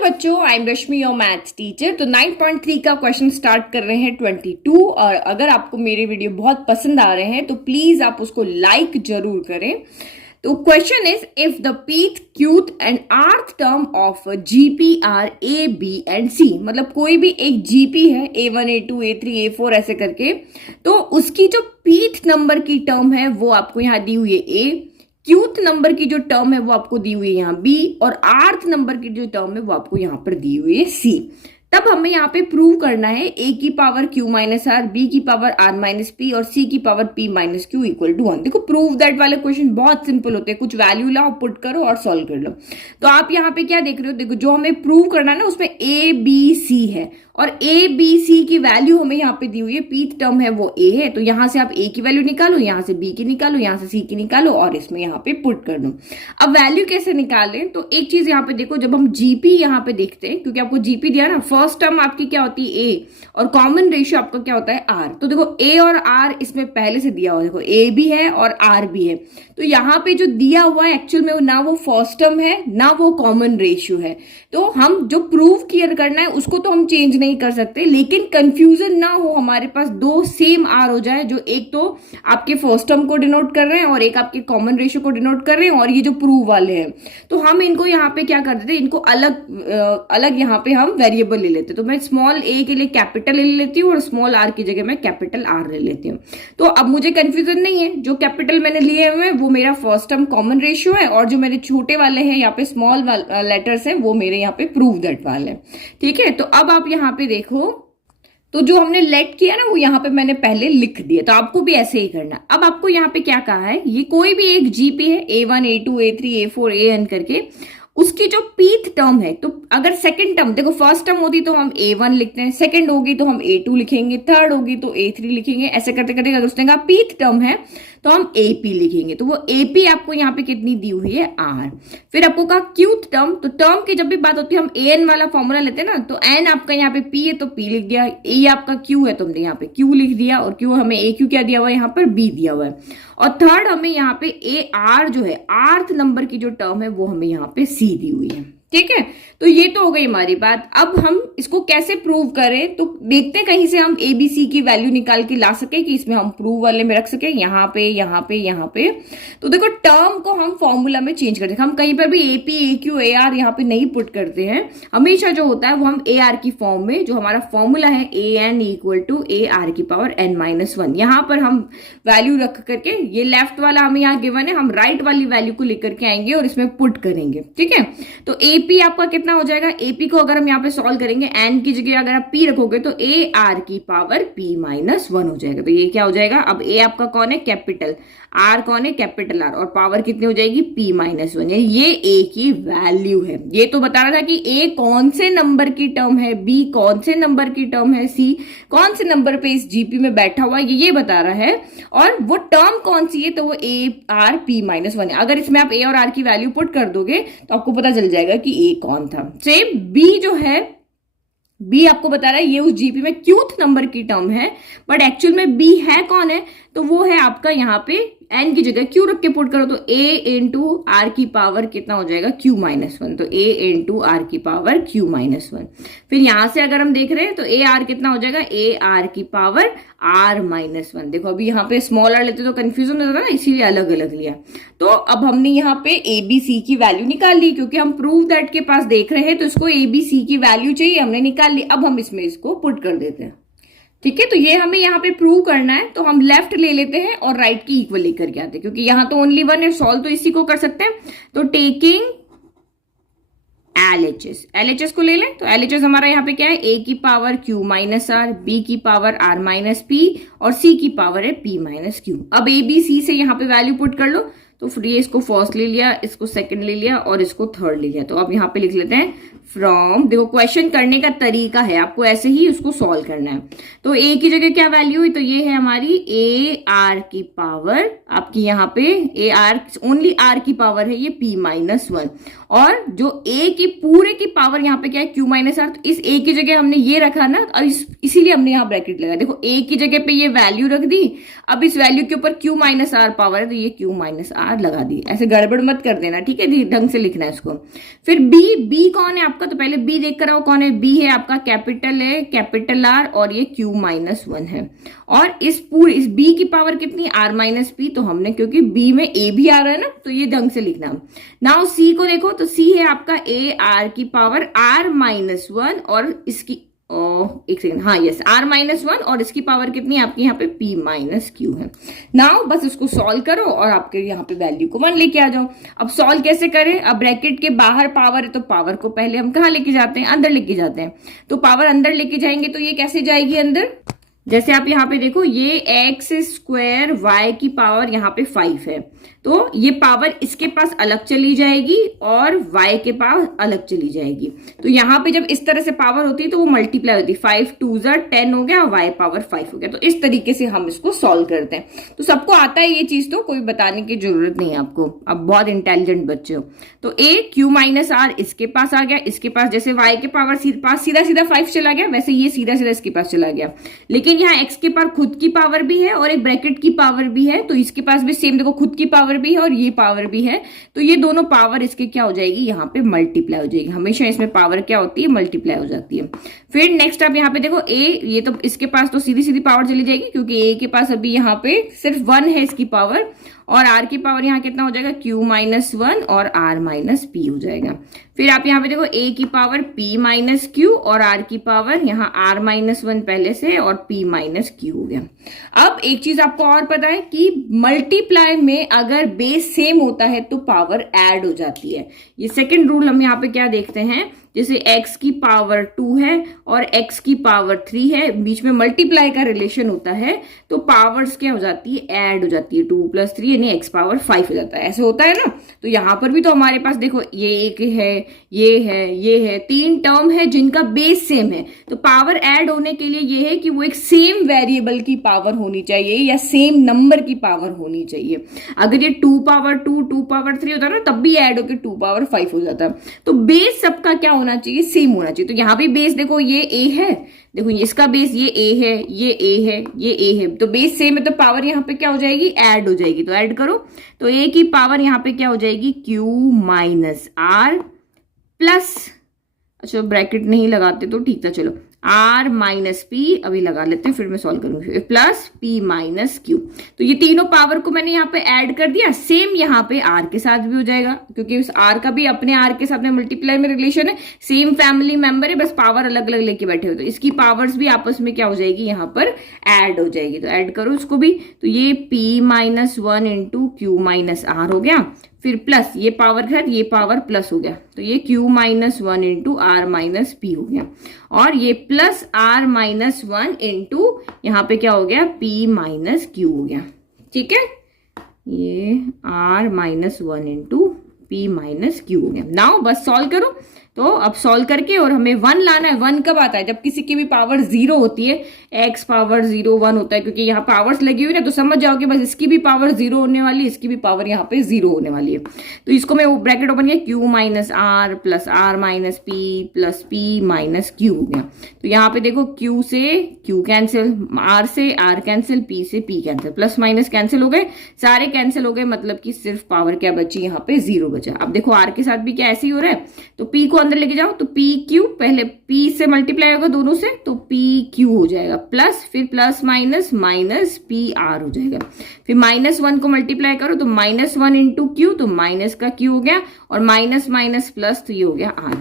बच्चों, I am Rashmi your maths teacher. तो 9.3 का क्वेश्चन स्टार्ट कर रहे हैं 22। और अगर आपको मेरे वीडियो बहुत पसंद आ रहे हैं तो प्लीज आप उसको लाइक जरूर करें। तो question is, if the pth qth and rth term of GP are a b and c, मतलब कोई भी एक जीपी है A1 A2 A3 A4 ऐसे करके, तो उसकी जो पीथ नंबर की टर्म है वो आपको यहाँ दी हुई है A, क्यूथ नंबर की जो टर्म है वो आपको दी हुई है यहाँ B, और आर्थ नंबर की जो टर्म है वो आपको यहाँ पर दी हुई है C। तब हमें यहाँ पे प्रूव करना है A की power Q minus r, B की पावर R माइनस पी और C की power P minus q equal to 1। देखो प्रूव दैट वाले क्वेश्चन बहुत सिंपल होते हैं, कुछ वैल्यू लाओ, पुट करो और सॉल्व कर लो। तो आप यहाँ पे क्या देख रहे हो, देखो जो हमें प्रूव करना है ना उसमें A B C है, और A B C की वैल्यू हमें यहाँ पे दी हुई है, पीथ टर्म है वो A है, तो यहां से आप A की वैल्यू निकालो, यहां से B की निकालो, यहां से C की निकालो और इसमें यहाँ पे पुट कर दो। अब वैल्यू कैसे निकालें, तो एक चीज यहाँ पे देखो, जब हम जीपी यहाँ पे देखते हैं, क्योंकि आपको जीपी दिया ना, फर्स्ट टर्म आपकी क्या होती है A, और कॉमन रेशियो आपका क्या होता है R। तो देखो A और R इसमें पहले से दिया हुआ है, देखो A भी है और R भी है। तो यहाँ पे जो दिया हुआ है एक्चुअल में ना वो फर्स्ट टर्म है ना वो कॉमन रेशियो है। तो हम जो प्रूव क्लियर करना है उसको तो हम चेंज नहीं कर सकते, लेकिन कंफ्यूजन ना हो, हमारे पास दो सेम आर हो जाए, जो एक तो आपके फर्स्ट टर्म को डिनोट कर रहे हैं और एक आपके कॉमन रेशियो को डिनोट कर रहे हैं, और ये जो प्रूव वाले हैं तो हम इनको यहाँ पे क्या कर देते हैं, इनको अलग अलग यहाँ पे हम वेरिएबल ले लेते हैं। तो मैं स्मॉल a के लिए कैपिटल ले लेती हूँ और स्मॉल r की जगह मैं कैपिटल R ले लेती हूँ। तो अब मुझे कंफ्यूजन नहीं है, जो कैपिटल मैंने लिए हुए हैं वो मेरा फर्स्ट टर्म कॉमन रेशियो है, और जो मेरे छोटे वाले हैं यहाँ पे स्मॉल लेटर्स हैं वो मेरे यहाँ पे प्रूव दैट वाले हैं। ठीक है, तो अब आप यहाँ पे देखो, तो जो हमने लेट किया ना वो यहाँ पे मैंने पहले लिख दिया, तो आपको भी ऐसे ही करना। अब आपको यहाँ पे क्या कहा है, ये कोई भी एक जीपी है A1 A2 A3 A4 AN करके, उसकी जो पीथ टर्म है, तो अगर सेकंड टर्म, देखो फर्स्ट टर्म होती तो हम A1 लिखते हैं, सेकंड होगी तो हम A2 लिखेंगे, थर्ड होगी तो A3 लिखेंगे, ऐसे करते करते अगर उसने कहा पीथ टर्म है तो हम AP लिखेंगे। तो वो AP आपको यहाँ पे कितनी दी हुई है, R। फिर आपको कहा क्यूथ टर्म, तो टर्म की जब भी बात होती है हम AN वाला फॉर्मूला लेते हैं ना, तो N आपका यहाँ पे P है तो P लिख दिया, A आपका Q है तो हमने यहाँ पे Q लिख दिया, और Q हमें AQ क्या दिया हुआ है, यहाँ पर B दिया हुआ है, और थर्ड हमें यहाँ पे AR जो है आर्थ नंबर की जो टर्म है वो हमें यहाँ पे C दी हुई है। ठीक है, तो ये तो हो गई हमारी बात। अब हम इसको कैसे प्रूव करें, तो देखते हैं कहीं से हम ABC की वैल्यू निकाल के ला सके कि इसमें हम प्रूव वाले में रख सके, यहाँ पे यहाँ पे यहाँ पे। तो देखो टर्म को हम फॉर्मूला में चेंज करते हैं, हम कहीं पर भी AP AQ AR यहाँ पे नहीं पुट करते हैं, हमेशा जो होता है वो हम AR की फॉर्म में, जो हमारा फॉर्मूला है AN इक्वल टू AR की पावर N-1, यहाँ पर हम वैल्यू रख करके, ये लेफ्ट वाला हमें यहाँ गिवन है, हम राइट वाली वैल्यू को लेकर के आएंगे और इसमें पुट करेंगे। ठीक है, तो AP आपका कितना हो जाएगा, AP को अगर हम यहाँ पे सॉल्व करेंगे, N की जगह अगर आप P रखोगे तो AR की पावर P-1 हो जाएगा। तो ये क्या हो जाएगा, अब A आपका कौन है, कैपिटल, R कौन है, कैपिटल R, और पावर कितनी हो जाएगी, P-1। ये A की वैल्यू है। ये तो बता रहा था कि A कौन से नंबर की टर्म है, B कौन से नंबर की टर्म है, C कौन से नंबर पे इस जीपी में बैठा हुआ है, ये बता रहा है, और वो टर्म कौन सी है, तो वो AR P-1 है। अगर इसमें आप A और R की वैल्यू पुट कर दोगे तो आपको पता चल जाएगा कि A कौन था। सेम B जो है, B आपको बता रहा है ये उस जीपी में क्यूथ नंबर की टर्म है, बट एक्चुअल में B है कौन है, तो वो है आपका यहाँ पे N की जगह Q रख के पुट करो तो A इंटू R की पावर कितना हो जाएगा, Q-1। तो A इंटू R की पावर Q-1। फिर यहां से अगर हम देख रहे हैं तो AR कितना हो जाएगा, AR की पावर R-1। देखो अभी यहाँ पे स्मॉल r लेते तो कंफ्यूजन होता था ना, इसीलिए अलग अलग लिया। तो अब हमने यहाँ पे ABC की वैल्यू निकाल ली, क्योंकि हम प्रूव दैट के पास देख रहे हैं तो इसको ABC की वैल्यू चाहिए, हमने निकाल ली। अब हम इसमें इसको पुट कर देते हैं। ठीक है, तो ये हमें यहाँ पे प्रूव करना है, तो हम लेफ्ट ले लेते हैं और राइट की इक्वल लेकर के आते हैं, क्योंकि यहाँ तो ओनली वन है, सॉल्व तो इसी को कर सकते हैं। तो टेकिंग LHS को ले लें, तो LHS हमारा यहाँ पे क्या है, A की पावर Q-R, B की पावर R-P और C की पावर है P-Q। अब ABC से यहाँ पे वैल्यू पुट कर लो, तो फिर ये इसको फर्स्ट ले लिया, इसको सेकंड ले लिया और इसको थर्ड ले लिया। तो अब यहाँ पे लिख लेते हैं फ्रॉम, देखो क्वेश्चन करने का तरीका है, आपको ऐसे ही उसको सॉल्व करना है। तो A की जगह क्या वैल्यू हुई, तो ये है हमारी AR की पावर, आपकी यहाँ पे AR ओनली R की पावर है ये P-1, और जो A की पूरे की पावर यहाँ पे क्या है, Q-R। तो इस A की जगह हमने ये रखा ना, और इसीलिए हमने यहाँ ब्रैकेट लगा। देखो A की जगह पे ये वैल्यू रख दी, अब इस वैल्यू के ऊपर Q-R पावर है तो ये Q-R आर लगा दी, ऐसे गड़बड़ मत कर देना, ठीक है, ढंग से लिखना है इसको। फिर बी कौन है आपका, तो पहले बी देख कर आओ कौन है, बी है आपका कैपिटल है, कैपिटल आर, और ये क्यू माइनस वन है। और इस बी की पावर कितनी, आर माइनस पी, तो हमने क्योंकि बी में ए भी आ रहा है ना, तो ये ढंग से लिखना। नाउ सी को देखो, तो सी है आपका ए आर की पावर आर माइनस वन, और इसकी एक सेकंड, हाँ यस, आर माइनस वन, और इसकी पावर कितनी है आपकी यहाँ पे पी माइनस क्यू है। नाउ बस इसको सॉल्व करो और आपके यहाँ पे वैल्यू को 1 लेके आ जाओ। अब सॉल्व कैसे करें, अब ब्रैकेट के बाहर पावर है तो पावर को पहले हम कहाँ लेके जाते हैं, अंदर लेके जाते हैं। तो पावर अंदर लेके जाएंगे तो ये कैसे जाएगी अंदर, जैसे आप यहाँ पे देखो, ये एक्स स्क्वायर वाई की पावर यहाँ पे 5 है, तो ये पावर इसके पास अलग चली जाएगी और y के पास अलग चली जाएगी। तो यहाँ पे जब इस तरह से पावर होती है तो वो मल्टीप्लाई होती है, 5 2 10 हो गया, y पावर 5 हो गया। तो इस तरीके से हम इसको सॉल्व करते हैं। तो सबको आता है ये चीज, तो कोई बताने की जरूरत नहीं है आपको, अब बहुत इंटेलिजेंट बच्चे हो। तो a q माइनस आर इसके पास आ गया, इसके पास जैसे y के पावर पास सीधा सीधा 5 चला गया, वैसे ये सीधा सीधा इसके पास चला गया। लेकिन यहाँ x के पास खुद की पावर भी है और एक ब्रैकेट की पावर भी है, तो इसके पास भी सेम देखो, खुद की पावर भी है और ये पावर भी है, तो ये दोनों पावर इसके क्या हो जाएगी, यहाँ पे मल्टीप्लाई हो जाएगी। हमेशा इसमें पावर क्या होती है, मल्टीप्लाई हो जाती है। फिर नेक्स्ट आप यहाँ पे देखो a, ये तो इसके पास तो सीधी सीधी पावर चली जाएगी क्योंकि a के पास अभी यहाँ पे सिर्फ 1 है इसकी पावर, और r की पावर यहाँ कितना हो जाएगा, q माइनस 1 और r माइनस p हो जाएगा। फिर आप यहाँ पे देखो a की पावर p माइनस q और r की पावर यहाँ r माइनस 1 पहले से और p माइनस q हो गया। अब एक चीज आपको और पता है कि मल्टीप्लाई में अगर बेस सेम होता है तो पावर ऐड हो जाती है। ये सेकंड रूल हम यहाँ पे क्या देखते हैं, जैसे x की पावर 2 है और x की पावर 3 है, बीच में मल्टीप्लाई का रिलेशन होता है, तो पावर्स क्या हो जाती है, ऐड हो जाती है, 2 + 3 यानी x पावर 5 हो जाता है। ऐसे होता है ना, तो यहाँ पर भी तो हमारे पास देखो ये एक है, ये है, 3 टर्म है जिनका बेस सेम है, तो पावर ऐड होने के लिए ये है कि वो एक सेम वेरिएबल की पावर होनी चाहिए या सेम नंबर की पावर होनी चाहिए। अगर ये 2 पावर 2 2 पावर 3 होता है ना, तब भी ऐड होकर 2 पावर 5 हो जाता है। तो बेस सबका क्या होना चाहिए, सेम होना चाहिए। तो यहाँ भी बेस देखो, ये a है, देखो इसका बेस ये a है, ये a है, ये a है, तो बेस सेम है, तो पावर यहाँ पे क्या हो जाएगी, ऐड हो जाएगी। तो ऐड करो, तो a की पावर यहाँ पे क्या हो जाएगी, q माइनस आर प्लस, अच्छा ब्रैकेट नहीं लगाते तो ठीक था, चलो r माइनस पी अभी लगा लेते हैं, फिर मैं सॉल्व करूंगी, प्लस p माइनस क्यू। तो ये तीनों पावर को मैंने यहाँ पे ऐड कर दिया, सेम यहाँ पे r के साथ भी हो जाएगा क्योंकि उस r का भी अपने r के साथ में मल्टीप्लाई में रिलेशन है, सेम फैमिली मेंबर है, बस पावर अलग अलग लेके बैठे हो, तो इसकी पावर्स भी आपस में क्या हो जाएगी, यहाँ पर ऐड हो जाएगी। तो ऐड करो इसको भी, तो ये p minus 1 into q minus r हो गया, फिर प्लस ये पावर घर, ये पावर प्लस हो गया, तो ये q minus 1 into r minus p हो गया, और ये प्लस r माइनस 1 इंटू यहाँ पे क्या हो गया, p माइनस क्यू हो गया। ठीक है, ये r minus 1 into p minus q हो गया। नाउ बस सॉल्व करो, तो अब सॉल्व करके और हमें 1 लाना है। 1 कब आता है, जब किसी की भी पावर 0 होती है, x पावर 0 1 होता है, क्योंकि यहाँ पावर्स लगी हुई है, तो समझ जाओगे बस इसकी भी पावर 0 होने वाली है, इसकी भी पावर यहाँ पे 0 होने वाली है। तो इसको मैं ब्रैकेट ओपन किया, q minus r plus r minus p plus p minus q हो गया। तो यहाँ पे देखो q से q कैंसिल, r से r कैंसिल, p से p cancel, plus minus cancel हो गए, सारे कैंसिल हो गए, मतलब कि सिर्फ पावर क्या बची, यहाँ पे 0 बचा। अब देखो r के साथ भी क्या ऐसे ही हो रहा है, तो p को अंदर लेके जाओ, तो पी क्यू, पहले p से मल्टीप्लाई होगा दोनों से, तो पी क्यू हो जाएगा, प्लस फिर plus minus minus P R हो जाएगा, फिर माइनस 1 को मल्टीप्लाई करो तो माइनस 1 इंटू क्यू, तो माइनस का क्यू हो गया, और माइनस माइनस प्लस, तो ये हो गया आर।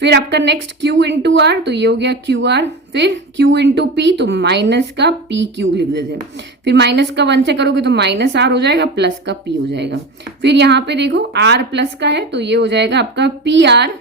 फिर आपका नेक्स्ट q इंटू आर, तो ये हो गया क्यू आर, फिर q इंटू पी, तो माइनस का पी क्यू लिख देते हैं, फिर माइनस का 1 से करोगे तो माइनस आर हो जाएगा, प्लस का p हो जाएगा। फिर यहाँ पे देखो r प्लस का है, तो ये हो जाएगा आपका पी आर,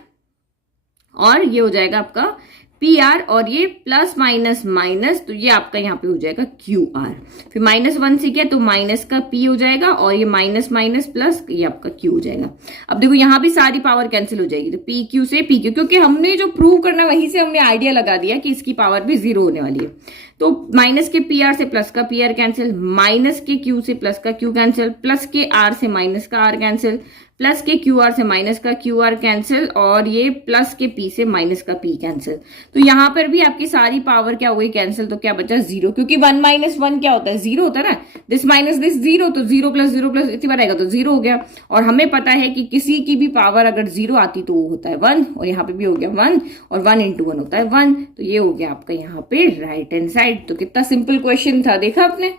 और ये हो जाएगा आपका पी आर, और ये प्लस माइनस माइनस, तो ये आपका यहाँ पे हो जाएगा क्यू आर। फिर माइनस 1 से किया तो माइनस का पी हो जाएगा, और ये माइनस माइनस प्लस, ये आपका क्यू हो जाएगा। अब देखो यहाँ भी सारी पावर कैंसिल हो जाएगी, तो पी क्यू से पी क्यू, क्योंकि हमने जो प्रूव करना वहीं से हमने आइडिया लगा दिया कि इसकी पावर भी 0 होने वाली है। तो माइनस के पी आर से प्लस का पी आर कैंसिल, माइनस के क्यू से प्लस का क्यू कैंसिल, प्लस के आर से माइनस का आर कैंसिल, प्लस के क्यू आर से माइनस का क्यू आर कैंसिल, और ये प्लस के पी से माइनस का पी कैंसिल। तो यहां पर भी आपकी सारी पावर क्या हो गई कैंसिल, तो क्या बचा 0, क्योंकि 1 माइनस 1 क्या होता है 0 होता है ना, दिस माइनस दिस 0, तो 0 प्लस इतनी बार आएगा तो 0 हो गया। और हमें पता है कि किसी की भी पावर अगर 0 आती तो वो होता है 1, और यहाँ पे भी हो गया 1, और 1 इंटू 1 होता है 1। तो ये हो गया आपका यहाँ पे राइट हैंड साइड। तो कितना सिंपल क्वेश्चन था, देखा आपने।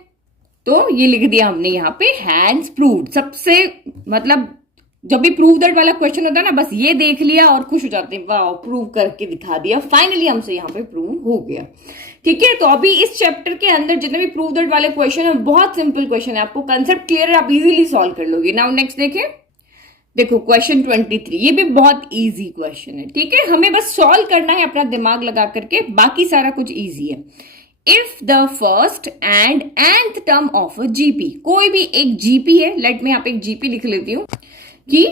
तो ये लिख दिया हमने यहाँ पे हैंड्स प्रूव्ड। सबसे मतलब जब भी प्रूव दैट वाला क्वेश्चन होता है ना, बस ये देख लिया और खुश हो जाते हैं, वाह प्रूव करके दिखा दिया, फाइनली हमसे यहाँ पे प्रूव हो गया। ठीक है, तो अभी इस चैप्टर के अंदर जितने भी प्रूव दैट वाले क्वेश्चन है बहुत सिंपल क्वेश्चन है, आपको कंसेप्ट क्लियर है, आप इजीली सॉल्व कर लोगे। नाउ नेक्स्ट देखें, देखो क्वेश्चन 23, ये भी बहुत इजी क्वेश्चन है। ठीक है, हमें बस सॉल्व करना है अपना दिमाग लगा करके, बाकी सारा कुछ इजी है। If the first and nth term of a GP, कोई भी एक जीपी है, लेट मैं यहाँ पे एक जीपी लिख लेती हूँ कि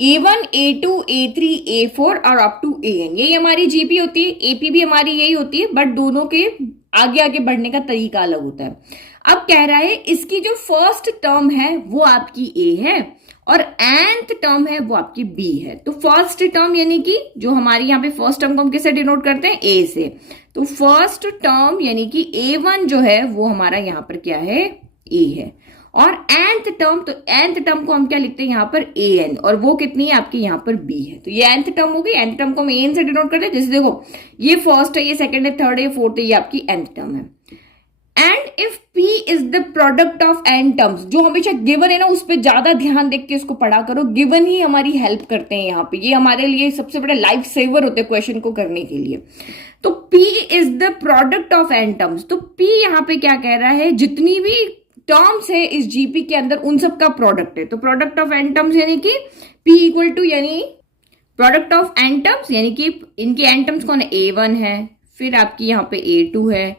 A1, A2, A3, A4 और अप टू AN, यही हमारी जीपी होती है। एपी भी हमारी यही होती है, बट दोनों के आगे आगे बढ़ने का तरीका अलग होता है। अब कह रहा है इसकी जो फर्स्ट टर्म है वो आपकी A है और nth टर्म है वो आपकी B है। तो फर्स्ट टर्म यानी कि जो हमारी यहाँ पे फर्स्ट टर्म को हम किससे डिनोट करते हैं, A से। तो फर्स्ट टर्म यानी कि A1 जो है वो हमारा यहाँ पर क्या है, A है। और nth टर्म, तो nth टर्म को हम क्या लिखते हैं यहाँ पर an, और वो कितनी है आपकी यहाँ पर b है। तो ये nth टर्म हो गई, nth टर्म को हम an से डिनोट करते हैं। जैसे देखो ये फर्स्ट है, ये सेकंड है, थर्ड है, ये फोर्थ है, ये आपकी nth टर्म है। And if p is the product of n terms, जो हमेशा गिवन है ना उस पर ज्यादा ध्यान देख के उसको पढ़ा करो, गिवन ही हमारी हेल्प करते हैं यहाँ पे, ये हमारे लिए सबसे बड़ा लाइफ सेवर होते हैं क्वेश्चन को करने के लिए। तो p is the product of n terms, तो p यहाँ पे क्या कह रहा है, जितनी भी टर्म्स है इस जीपी के अंदर उन सब का प्रोडक्ट है। तो प्रोडक्ट ऑफ एन टर्म्स यानी कि P इक्वल टू, यानी प्रोडक्ट ऑफ एन टर्म्स यानी कि इनकी एन टर्म्स कौन है, A1 है, फिर आपकी यहाँ पे A2 है,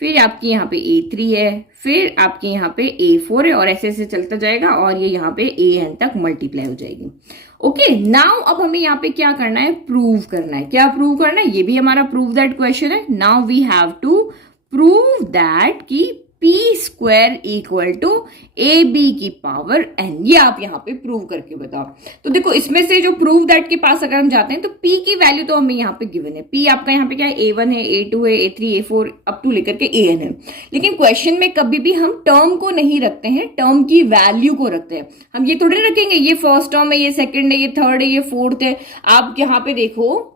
फिर आपकी यहाँ पे A3 है, फिर आपके यहाँ पे A4 है, और ऐसे ऐसे चलता जाएगा, और ये यहाँ पे AN तक मल्टीप्लाई हो जाएगी। ओके, नाउ अब हमें यहाँ पे क्या करना है, प्रूव करना है। क्या प्रूव करना है, ये भी हमारा प्रूव दैट क्वेश्चन है। Now we have to prove that की p square equal to A b की पावर n, ये आप यहाँ पे प्रूव करके बताओ। तो देखो इसमें से जो प्रूव दैट के पास अगर हम जाते हैं तो p की वैल्यू तो हमें यहाँ पे गिवन है, p आपका यहाँ पे क्या है, A1 है, A2 है, A3, A4 अप टू लेकर के AN है। लेकिन क्वेश्चन में कभी भी हम टर्म को नहीं रखते हैं, टर्म की वैल्यू को रखते हैं। हम ये थोड़ी रखेंगे ये फर्स्ट टर्म है, ये सेकंड है, ये थर्ड है, ये फोर्थ है। आप यहाँ पे देखो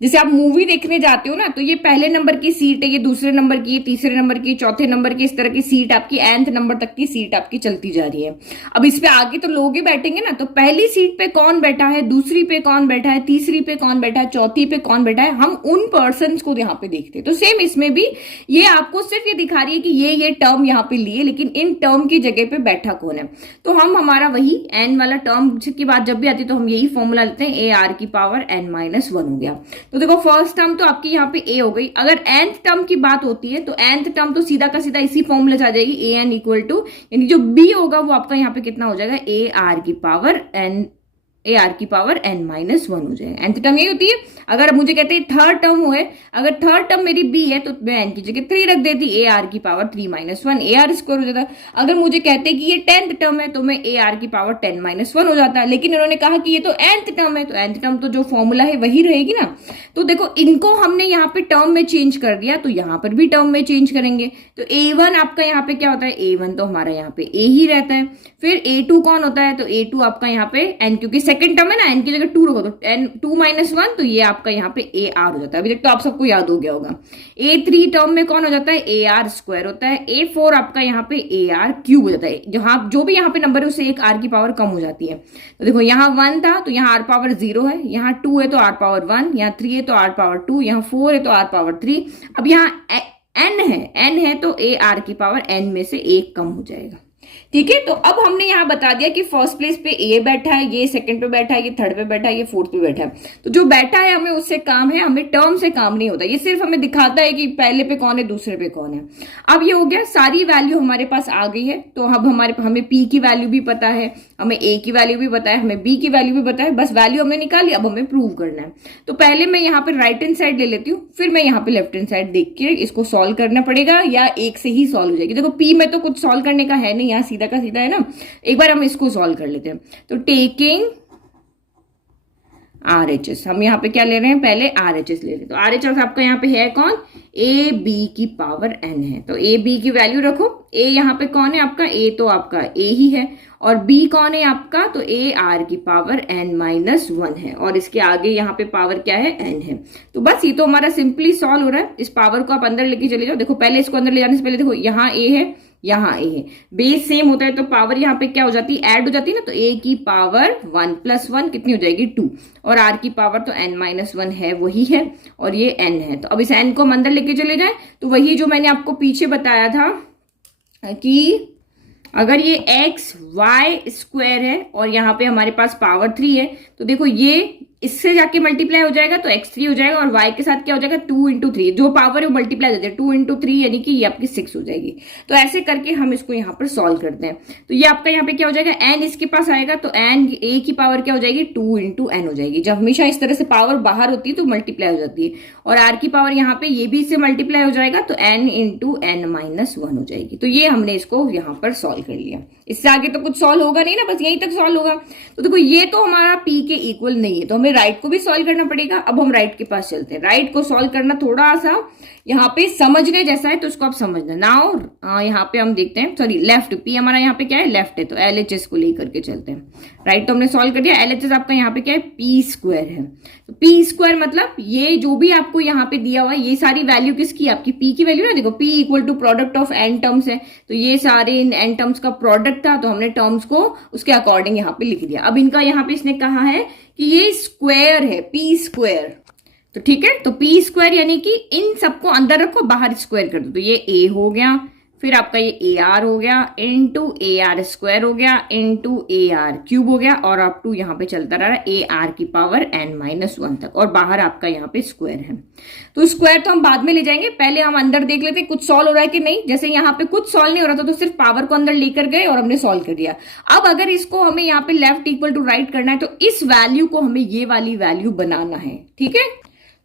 जैसे आप मूवी देखने जाते हो ना, तो ये पहले नंबर की सीट है, ये दूसरे नंबर की, तीसरे नंबर की, चौथे नंबर की, इस तरह की सीट आपकी nth नंबर तक की सीट आपकी चलती जा रही है। अब इस पे आगे तो लोग ही बैठेंगे ना, तो पहली सीट पे कौन बैठा है, दूसरी पे कौन बैठा है, तीसरी पे कौन बैठा है, चौथी पे कौन बैठा है, हम उन पर्सन को यहाँ पे देखते हैं। तो सेम इसमें भी ये आपको सिर्फ ये दिखा रही है कि ये टर्म यहाँ पे लिए, लेकिन इन टर्म की जगह पे बैठा कौन है। तो हम हमारा वही n वाला टर्म की बात जब भी आती है तो हम यही फॉर्मूला लेते हैं, ए आर की पावर n माइनस 1 हो गया। तो देखो फर्स्ट टर्म तो आपकी यहाँ पे a हो गई। अगर nth टर्म की बात होती है तो nth टर्म तो सीधा का सीधा इसी फॉर्मूले से आ जाएगी, an इक्वल टू, यानी जो b होगा वो आपका यहाँ पे कितना हो जाएगा, ए आर की पावर n माइनस 1 हो जाएगा। nth टर्म यही होती है। अगर मुझे कहते हैं थर्ड टर्म हुए, अगर थर्ड टर्म मेरी b है तो मैं n की जगह 3 रख देती, ए आर की power 3 minus 1, A R square हो जाता। अगर मुझे कहते कि ये 10th टर्म है तो मैं ए आर की पावर 10 माइनस 1 हो जाता। लेकिन इन्होंने कहा कि ये तो nth टर्म है, तो nth टर्म तो जो फॉर्मूला है वही रहेगी ना। तो देखो इनको हमने यहाँ पे टर्म में चेंज कर दिया, तो यहाँ पर भी टर्म में चेंज करेंगे। तो a1 आपका यहाँ पे क्या होता है, a1 तो हमारा यहाँ पे a ही रहता है। फिर a2 कौन होता है, तो a2 आपका यहाँ पे n, क्योंकि सेकंड टर्म है ना, n की जगह 2 रखो तो n 2 माइनस 1, तो ये आपका यहाँ पे ए आर हो जाता है। अभी तक तो आप सबको याद हो गया होगा। A3 टर्म में कौन हो जाता है, ए आर स्क्वायर होता है। A4 आपका यहाँ पे ए आर क्यूब हो जाता है। जहां जो भी यहाँ पे नंबर है उससे एक आर की पावर कम हो जाती है। तो देखो यहाँ 1 था तो यहाँ आर पावर 0 है, यहाँ 2 है तो आर पावर 1, यहाँ 3 है तो आर पावर 2, यहाँ 4 है तो आर पावर 3। अब यहाँ n है तो ए आर की पावर n में से एक कम हो जाएगा। ठीक है, तो अब हमने यहाँ बता दिया कि फर्स्ट प्लेस पे ए बैठा है, ये सेकंड पे बैठा है, ये थर्ड पे बैठा है, ये फोर्थ पे बैठा है। तो जो बैठा है हमें उससे काम है, हमें टर्म से काम नहीं होता। ये सिर्फ हमें दिखाता है कि पहले पे कौन है, दूसरे पे कौन है। अब ये हो गया, सारी वैल्यू हमारे पास आ गई है। तो अब हमें पी की वैल्यू भी पता है, हमें ए की वैल्यू भी पता है, हमें बी की वैल्यू भी पता है। बस वैल्यू हमने निकाली, अब हमें प्रूव करना है। तो पहले मैं यहाँ पे राइट हैंड साइड ले लेती हूँ, फिर मैं यहाँ पे लेफ्ट हैंड साइड देख के इसको सॉल्व करना पड़ेगा, या एक से ही सॉल्व हो जाएगी। देखो पी में तो कुछ सॉल्व करने का है नहीं, यहाँ सीधा का सीधा है ना। एक बार हम इसको सॉल्व कर लेते हैं। तो टेकिंग RHS। हम यहाँ पे क्या ले रहे हैं, पहले RHS ले रहे हैं। तो RHS आपका यहाँ पे है कौन, AB की पावर n है। तो AB की वैल्यू रखो। A यहाँ पे कौन है आपका, A तो आपका A ही है, और B कौन है आपका, तो A R की पावर n-1 है, और इसके आगे यहाँ पे पावर क्या है, n है। तो बस ये तो हमारा सिंपली सॉल्व हो रहा है। इस पावर को आप अंदर लेके चले जाओ। देखो पहले इसको अंदर ले जाने से पहले देखो यहाँ A है, यहाँ ए है, बेस सेम होता है तो पावर यहाँ पे क्या हो जाती है, ऐड हो जाती है ना। तो ए की पावर 1 + 1 कितनी हो जाएगी, 2, और आर की पावर तो n-1 है, वही है, और ये n है। तो अब इस n को हम अंदर लेके चले जाए तो वही जो मैंने आपको पीछे बताया था कि अगर ये XY² है और यहाँ पे हमारे पास पावर 3 है, तो देखो ये इससे जाके मल्टीप्लाई हो जाएगा तो x3 हो जाएगा, और y के साथ क्या हो जाएगा, 2 × 3, जो पावर है वो मल्टीप्लाई हो जाती है, 2 × 3 यानी कि ये आपकी 6 हो जाएगी। तो ऐसे करके हम इसको यहाँ पर सॉल्व करते हैं। तो ये आपका यहाँ पे क्या हो जाएगा, n इसके पास आएगा तो n a की पावर क्या हो जाएगी, 2 × n हो जाएगी। जब हमेशा इस तरह से पावर बाहर होती है तो मल्टीप्लाई हो जाती है, और r की पावर यहाँ पे ये भी इससे मल्टीप्लाई हो जाएगा तो n × n-1 हो जाएगी। तो ये हमने इसको यहाँ पर सॉल्व कर लिया। इससे आगे तो कुछ सॉल्व होगा नहीं ना, बस यहीं तक सॉल्व होगा। तो देखो ये तो हमारा p के इक्वल नहीं है, तो हमें राइट को भी सॉल्व करना पड़ेगा। अब हम राइट के पास चलते हैं। राइट को सॉल्व करना थोड़ा सा यहाँ पे समझने जैसा है, तो उसको आप समझना। नाउ यहाँ पे हम देखते हैं, सॉरी लेफ्ट, p हमारा यहाँ पे क्या है, लेफ्ट है, तो LHS को लेकर के चलते हैं। राइट तो हमने सॉल्व कर दिया। LHS आपका यहाँ पे क्या है, p² है। तो p² मतलब ये जो भी आपको यहाँ पे दिया हुआ है, ये सारी वैल्यू किसकी, आपकी p की वैल्यू ना। देखो p = product of n terms है, तो ये सारे इन n टर्म्स का प्रोडक्ट था, तो हमने टर्म्स को उसके अकॉर्डिंग यहाँ पे लिख दिया। अब इनका यहाँ पे इसने कहा है कि ये स्क्वायर है, p², तो ठीक है। तो p² यानी कि इन सबको अंदर रखो, बाहर स्क्वायर कर दो। तो ये a हो गया, फिर आपका ये AR हो गया, इंटू AR² हो गया, इंटू AR³ हो गया, और अप टू यहाँ पे चलता रहा AR की पावर n-1 तक, और बाहर आपका यहाँ पे स्क्वायर है। तो स्क्वायर तो हम बाद में ले जाएंगे, पहले हम अंदर देख लेते हैं कुछ सॉल्व हो रहा है कि नहीं। जैसे यहाँ पे कुछ सॉल्व नहीं हो रहा था तो सिर्फ पावर को अंदर लेकर गए और हमने सॉल्व कर दिया। अब अगर इसको हमें यहाँ पे लेफ्ट इक्वल टू राइट करना है तो इस वैल्यू को हमें ये वाली वैल्यू बनाना है, ठीक है।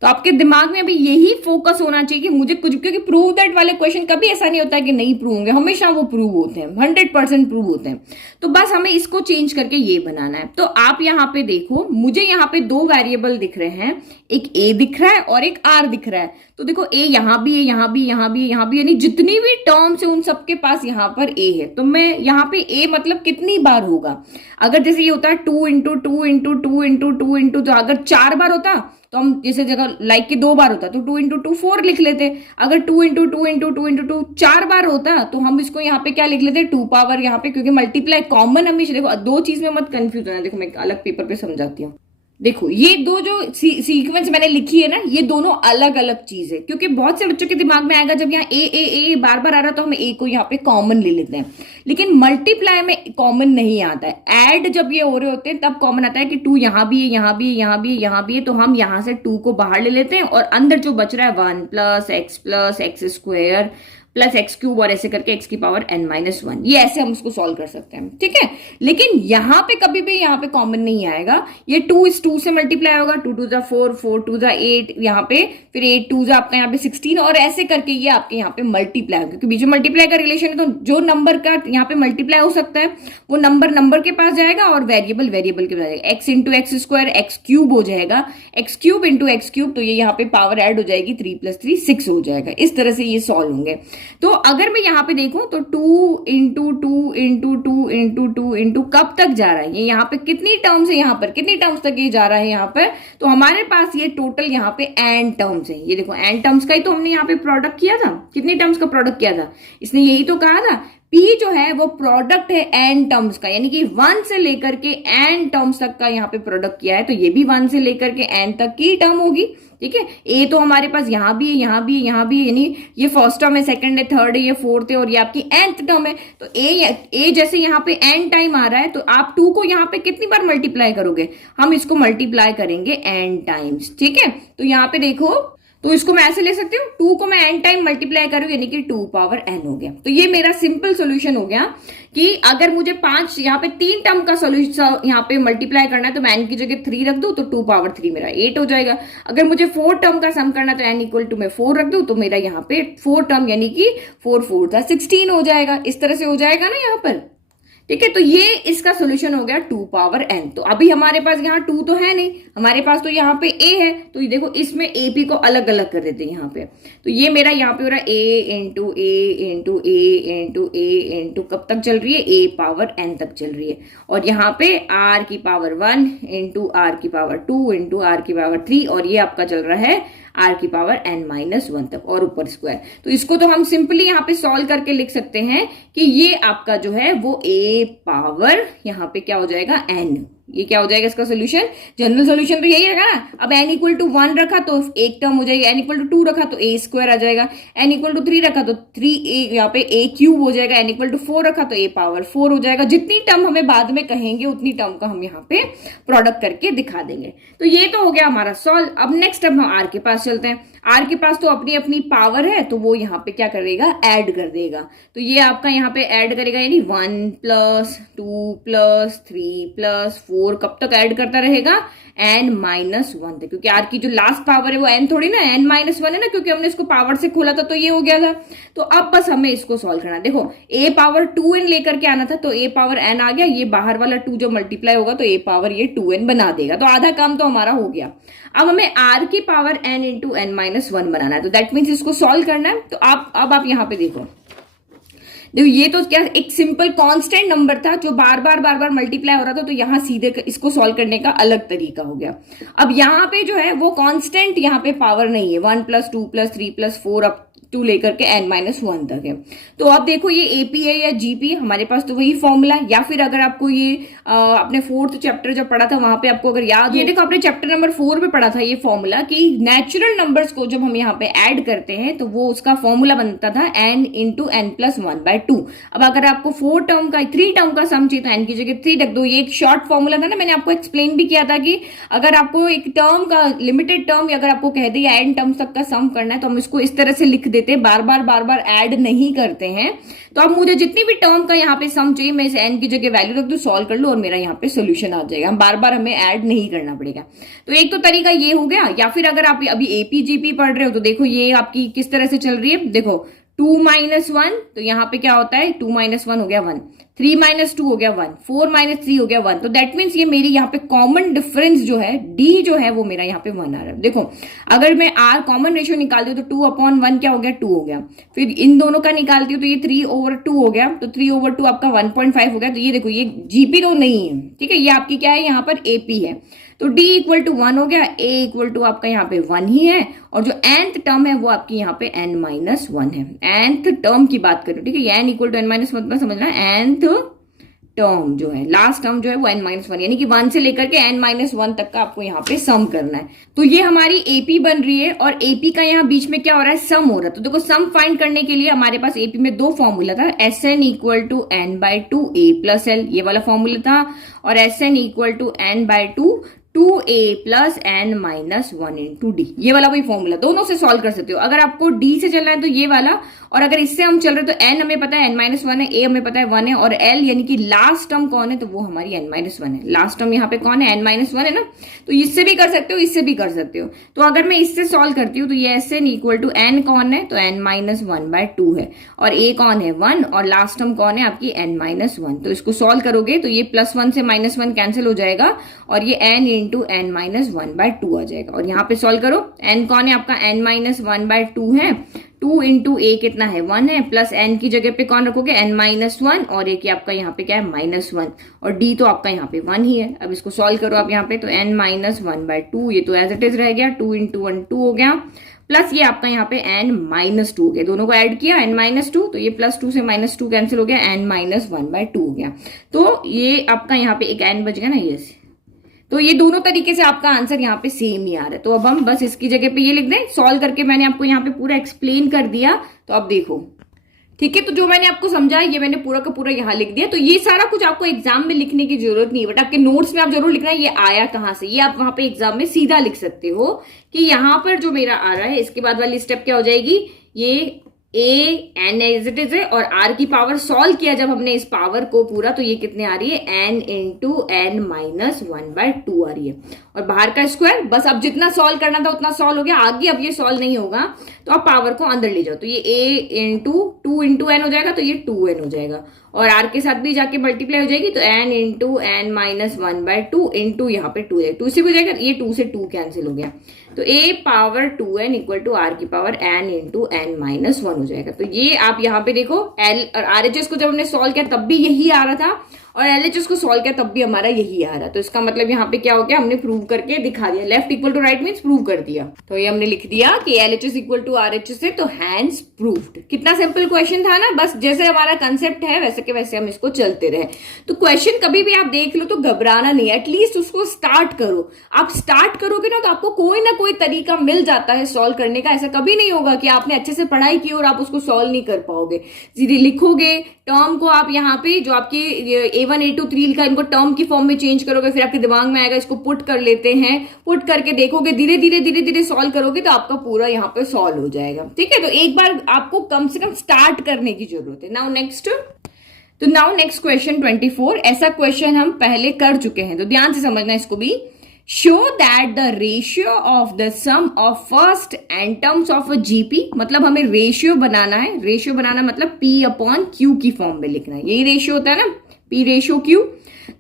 तो आपके दिमाग में अभी यही फोकस होना चाहिए कि मुझे कुछ, क्योंकि प्रूव दैट वाले क्वेश्चन कभी ऐसा नहीं होता है कि नहीं प्रूव होंगे, हमेशा वो प्रूव होते हैं, 100% प्रूव होते हैं। तो बस हमें इसको चेंज करके ये बनाना है। तो आप यहाँ पे देखो, मुझे यहाँ पे 2 वेरिएबल दिख रहे हैं, एक a दिख रहा है और एक r दिख रहा है। तो देखो a यहाँ भी है, यहाँ भी, यहाँ भी, यहाँ भी, यानी जितनी भी टर्म्स है उन सबके पास यहाँ पर a है। तो मैं यहाँ पे a मतलब कितनी बार होगा, अगर जैसे ये होता है 2 × 2 × 2 × 2 × तो अगर 4 बार होता तो हम जैसे जगह लाइक के 2 बार होता तो 2 × 2 4 लिख लेते। अगर 2 × 2 × 2 × 2 4 बार होता तो हम इसको यहाँ पे क्या लिख लेते, 2 पावर यहाँ पे, क्योंकि मल्टीप्लाई कॉमन हमेशा। देखो 2 चीज में मत कंफ्यूज होना। देखो मैं एक अलग पेपर पे समझाती हूँ। देखो ये 2 जो सीक्वेंस मैंने लिखी है ना, ये दोनों अलग अलग चीज है, क्योंकि बहुत से बच्चों के दिमाग में आएगा जब यहाँ ए बार बार आ रहा तो हम ए को यहाँ पे कॉमन ले लेते हैं, लेकिन मल्टीप्लाई में कॉमन नहीं आता है। ऐड जब ये हो रहे होते हैं तब कॉमन आता है कि 2 यहाँ भी है, यहाँ भी है, यहाँ भी है, यहाँ भी है, तो हम यहाँ से 2 को बाहर ले लेते हैं और अंदर जो बच रहा है 1 + x + x² x³ और ऐसे करके x की पावर n-1, ये ऐसे हम उसको सॉल्व कर सकते हैं, ठीक है। लेकिन यहाँ पे कभी भी यहाँ पे कॉमन नहीं आएगा। ये 2 इस 2 से मल्टीप्लाई होगा, 2 × 2 = 4, 4 × 2 = 8, यहाँ पे फिर 8 × 2 आपका यहाँ पे 16, और ऐसे करके ये आपके यहाँ पे मल्टीप्लाई होगा, क्योंकि बीच में मल्टीप्लाई का रिलेशन है। तो जो नंबर का यहाँ पे मल्टीप्लाई हो सकता है वो नंबर के पास जाएगा और वेरिएबल के पास जाएगा। x × x² x³ हो जाएगा, x³ × x³, तो ये यहाँ पे पावर ऐड हो जाएगी, 3 + 3 6 हो जाएगा। इस तरह से ये सॉल्व होंगे। तो अगर मैं यहाँ पे देखूं तो 2 × 2 × 2 × 2 कब तक जा रहा है, ये यहाँ पे कितनी टर्म्स है, यहाँ पर कितनी टर्म्स तक ये जा रहा है यहाँ पर, तो हमारे पास ये टोटल यहाँ पे n टर्म्स है। ये देखो n टर्म्स का ही तो हमने यहाँ पे प्रोडक्ट किया था। कितनी टर्म्स का प्रोडक्ट किया था, इसने यही तो कहा था p जो है वो प्रोडक्ट है n टर्म्स का, यानी कि 1 से लेकर के n टर्म्स तक का यहाँ पे प्रोडक्ट किया है। तो ये भी 1 से लेकर के n तक की टर्म होगी, ठीक है। a तो हमारे पास यहाँ भी है, यहाँ भी है, यहाँ भी है, यानी ये फर्स्ट टर्म है, सेकंड है, थर्ड है, ये फोर्थ है, और ये आपकी nth टर्म है। तो a जैसे यहाँ पे n टाइम आ रहा है, तो आप 2 को यहाँ पे कितनी बार मल्टीप्लाई करोगे, हम इसको मल्टीप्लाई करेंगे n टाइम्स, ठीक है। तो यहाँ पे देखो, तो इसको मैं ऐसे ले सकती हूँ, 2 को मैं n टाइम मल्टीप्लाई करूँ, यानी कि 2 पावर n हो गया। तो ये मेरा सिंपल सोल्यूशन हो गया कि अगर मुझे 5 यहाँ पे 3 टर्म का सोल्यूशन यहाँ पे मल्टीप्लाई करना है तो मैं n की जगह 3 रख दूं तो 2 पावर 3 मेरा 8 हो जाएगा। अगर मुझे 4 टर्म का सम करना है तो n = मैं 4 रख दूं तो मेरा यहाँ पे 4 टर्म यानी कि 4 × 4 = 16 हो जाएगा। इस तरह से हो जाएगा ना यहाँ पर। ठीक है, तो ये इसका सोल्यूशन हो गया 2 पावर n। तो अभी हमारे पास यहाँ 2 तो है नहीं, हमारे पास तो यहाँ पे a है, तो ये देखो इसमें AP को अलग अलग कर देते हैं यहाँ पे। तो ये मेरा यहाँ पे हो रहा है a into A into A into A into कब तक चल रही है, a पावर n तक चल रही है। और यहाँ पे r की पावर 1 इंटू r की पावर 2 इंटू r की पावर 3, और ये आपका चल रहा है r की पावर n-1 तक, और ऊपर स्क्वायर। तो इसको तो हम सिंपली यहाँ पे सॉल्व करके लिख सकते हैं कि ये आपका जो है वो a पावर यहाँ पे क्या हो जाएगा n। ये क्या हो जाएगा इसका सोल्यूशन, जनरल सोल्यूशन तो यही है ना। अब n इक्वल टू 1 रखा तो एक टर्म हो जाएगी, n इक्वल टू 2 रखा तो a स्क्वायर आ जाएगा, n इक्वल टू 3 रखा तो 3a यहाँ पे a क्यूब हो जाएगा, n इक्वल टू 4 रखा तो a पावर 4 हो जाएगा। जितनी टर्म हमें बाद में कहेंगे उतनी टर्म का हम यहाँ पे प्रोडक्ट करके दिखा देंगे। तो ये तो हो गया हमारा सॉल्व। अब नेक्स्ट अब हम r के पास चलते हैं। r के पास तो अपनी अपनी पावर है, तो वो यहाँ पे क्या करेगा, ऐड कर देगा। तो ये आपका यहाँ पे ऐड करेगा, यानी 1 प्लस 2 प्लस 3 प्लस 4 कब तक ऐड करता रहेगा, n-1 तक, क्योंकि r की जो लास्ट पावर है वो n थोड़ी ना, n-1 है ना, क्योंकि हमने इसको पावर से खोला था तो ये हो गया था। तो अब बस हमें इसको सॉल्व करना। देखो a पावर 2n लेकर के आना था, तो a पावर n आ गया, ये बाहर वाला 2 जो मल्टीप्लाई होगा तो a पावर ये 2n बना देगा। तो आधा काम तो हमारा हो गया। अब हमें r की पावर n इंटू n-1 बनाना है, तो दैट मीन्स इसको सॉल्व करना है। तो अब आप यहाँ पे देखो ये तो क्या एक सिंपल कांस्टेंट नंबर था जो बार बार मल्टीप्लाई हो रहा था, तो यहाँ सीधे इसको सॉल्व करने का अलग तरीका हो गया। अब यहाँ पे जो है वो कांस्टेंट यहाँ पे पावर नहीं है, 1 प्लस 2 प्लस 3 प्लस 4 अप 2 लेकर के n-1 तक है। तो अब देखो ये AP है या GP, हमारे पास तो वही फॉर्मूला। या फिर अगर आपको ये अपने 4th चैप्टर जब पढ़ा था वहां पे आपको अगर याद हो, ये देखो आपने चैप्टर नंबर 4 में पढ़ा था ये फॉर्मूला कि नेचुरल नंबर्स को जब हम यहाँ पे ऐड करते हैं तो वो उसका फॉर्मूला बनता था n इंटू n+1/2। अब अगर आपको 3 टर्म का सम चाहिए तो n की जगह 3 रख दो। ये एक शॉर्ट फॉर्मूला था ना, मैंने आपको एक्सप्लेन भी किया था कि अगर आपको एक टर्म का लिमिटेड टर्म अगर आपको कह दिया n टर्म्स तक का सम करना है तो हम इसको इस तरह से लिख देते हैं, बार बार ऐड नहीं करते हैं। तो अब मुझे जितनी भी टर्म का यहाँ पे सम चाहिए मैं इस n की जगह वैल्यू रख दूं, सॉल्व कर लो और मेरा यहाँ पे सोल्यूशन आ जाएगा। हम बार हमें ऐड नहीं करना पड़ेगा। तो एक तो तरीका ये हो गया। या फिर अगर आप अभी AP-GP पढ़ रहे हो तो देखो ये आपकी किस तरह से चल रही है। देखो 2-1, तो यहाँ पे क्या होता है 2-1 हो गया 1, 3-2 हो गया 1, 4-3 हो गया 1। तो दैट मीन्स ये मेरी यहाँ पे कॉमन डिफरेंस जो है D जो है वो मेरा यहाँ पे 1 आ रहा है। देखो अगर मैं R कॉमन रेशियो निकालती हूँ तो 2/1 क्या हो गया 2 हो गया। फिर इन दोनों का निकालती हूँ तो ये 3/2 हो गया, तो 3/2 आपका 1.5 हो गया। तो ये देखो ये GP तो नहीं है, ठीक है, ये आपकी क्या है यहाँ पर AP है। तो D इक्वल टू 1 हो गया, A इक्वल टू आपका यहाँ पे 1 ही है, और जो nth टर्म है वो आपकी यहाँ पे n-1 है। nth टर्म की बात करें, ठीक है, ये n इक्वल टू n-1 समझना, nth टर्म जो है लास्ट टर्म जो है वो n-1, यानी कि 1 से लेकर के n-1 तक का आपको यहाँ पे सम करना है। तो ये हमारी AP बन रही है और AP का यहाँ बीच में क्या हो रहा है, सम हो रहा है। तो देखो सम फाइंड करने के लिए हमारे पास AP में 2 फॉर्मूला था, Sn equal to n/2 a plus l, ये वाला फॉर्मूला था, और Sn equal to n/2 2a plus n-1 into d, ये वाला वही फॉर्मूला। दोनों से सॉल्व कर सकते हो। अगर आपको D से चलना है तो ये वाला, और अगर इससे हम चल रहे तो n हमें पता है n-1 है, a हमें पता है 1 है, और l यानी कि लास्ट टर्म कौन है तो वो हमारी n-1 है। लास्ट टर्म यहाँ पे कौन है, n-1 है ना। तो इससे भी कर सकते हो, इससे भी कर सकते हो। तो अगर मैं इससे सॉल्व करती हूँ तो ये Sn इक्वल टू n कौन है तो n-1/2 है, और a कौन है 1, और लास्ट टर्म कौन है आपकी n-1। तो इसको सॉल्व करोगे तो ये +1 से -1 कैंसिल हो जाएगा, और ये n इंटू n-1/2 आ जाएगा। और यहाँ पे सॉल्व करो, n कौन है आपका n-1/2 है, 2 इंटू a कितना है 1 है, प्लस n की जगह पे कौन रखोगे n-1, और a की आपका यहाँ पे क्या है -1, और d तो आपका यहाँ पे 1 ही है। अब इसको सॉल्व करो आप यहाँ पे, तो n-1/2 ये तो एज इट इज रह गया, 2 इंटू 1 2 हो गया, प्लस ये आपका यहाँ पे n-2 हो गया, दोनों को ऐड किया n-2, तो ये +2 से -2 कैंसिल हो गया, n-1/2 हो गया। तो ये आपका यहाँ पे एक n बच गया ना, ये तो ये दोनों तरीके से आपका आंसर यहाँ पे सेम ही आ रहा है। तो अब हम बस इसकी जगह पे ये लिख दें, सॉल्व करके मैंने आपको यहाँ पे पूरा एक्सप्लेन कर दिया। तो अब देखो, ठीक है, तो जो मैंने आपको समझा ये मैंने पूरा का पूरा यहाँ लिख दिया। तो ये सारा कुछ आपको एग्जाम में लिखने की जरूरत नहीं है, बट आपके नोट्स में आप जरूर लिखना ये आया कहाँ से, ये आप वहां पे एग्जाम में सीधा लिख सकते हो कि यहाँ पर जो मेरा आ रहा है, इसके बाद वाली स्टेप क्या हो जाएगी, ये A N as it is है, और आर की पावर सॉल्व किया जब हमने इस पावर को पूरा, तो ये कितने आ रही है, एन इंटू एन माइनस 1/2 आ रही है, और बाहर का स्क्वायर। बस अब जितना सॉल्व करना था उतना सॉल्व हो गया, आगे अब ये सॉल्व नहीं होगा, तो आप पावर को अंदर ले जाओ, तो ये ए इंटू 2 इंटू एन हो जाएगा, तो ये 2n हो जाएगा, और आर के साथ भी जाके मल्टीप्लाई हो जाएगी, तो n into n minus 1/2 into यहाँ पे 2 2 से भी हो जाएगा, ये 2 से 2 कैंसिल हो गया, तो a power 2n equal to r की power n into n minus 1 हो जाएगा। तो ये आप यहाँ पे देखो, एल और आरएचएस को जब हमने सॉल्व किया तब भी यही आ रहा था, और एलएचएस को सॉल्व किया तब भी हमारा यही आ रहा, तो इसका मतलब यहाँ पे क्या हो गया, हमने प्रूव करके दिखा दिया, left equal to right means prove कर दिया। तो ये हमने लिख दिया कि एलएचएस इक्वल टू आरएचएस है, तो हैंस प्रूव्ड। कितना सिंपल क्वेश्चन था ना, बस जैसे हमारा कंसेप्ट है वैसे के वैसे हम इसको चलते रहे। तो क्वेश्चन कभी भी आप देख लो तो घबराना नहीं, एटलीस्ट उसको स्टार्ट करो। आप स्टार्ट करोगे ना तो आपको कोई ना कोई तरीका मिल जाता है सॉल्व करने का। ऐसा कभी नहीं होगा कि आपने अच्छे से पढ़ाई की और आप उसको सॉल्व नहीं कर पाओगे। सीधे लिखोगे टर्म को, आप यहाँ पे जो आपकी A1 A2 3 लिखा, इनको टर्म की फॉर्म में चेंज करोगे, फिर आपके दिमाग में आएगा इसको पुट कर लेते हैं, पुट करके देखोगे, धीरे धीरे सॉल्व करोगे तो आपका पूरा यहाँ पे सॉल्व हो जाएगा। ठीक है, तो एक बार आपको कम से कम स्टार्ट करने की जरूरत है। Now next question 24। ऐसा क्वेश्चन हम पहले कर चुके हैं, तो ध्यान से समझना इसको भी। Show that the ratio of the sum of first and terms of a GP, मतलब हमें रेशियो बनाना है। रेशियो बनाना मतलब P/Q की फॉर्म में लिखना है, यही रेशियो होता है ना, P रेशियो Q।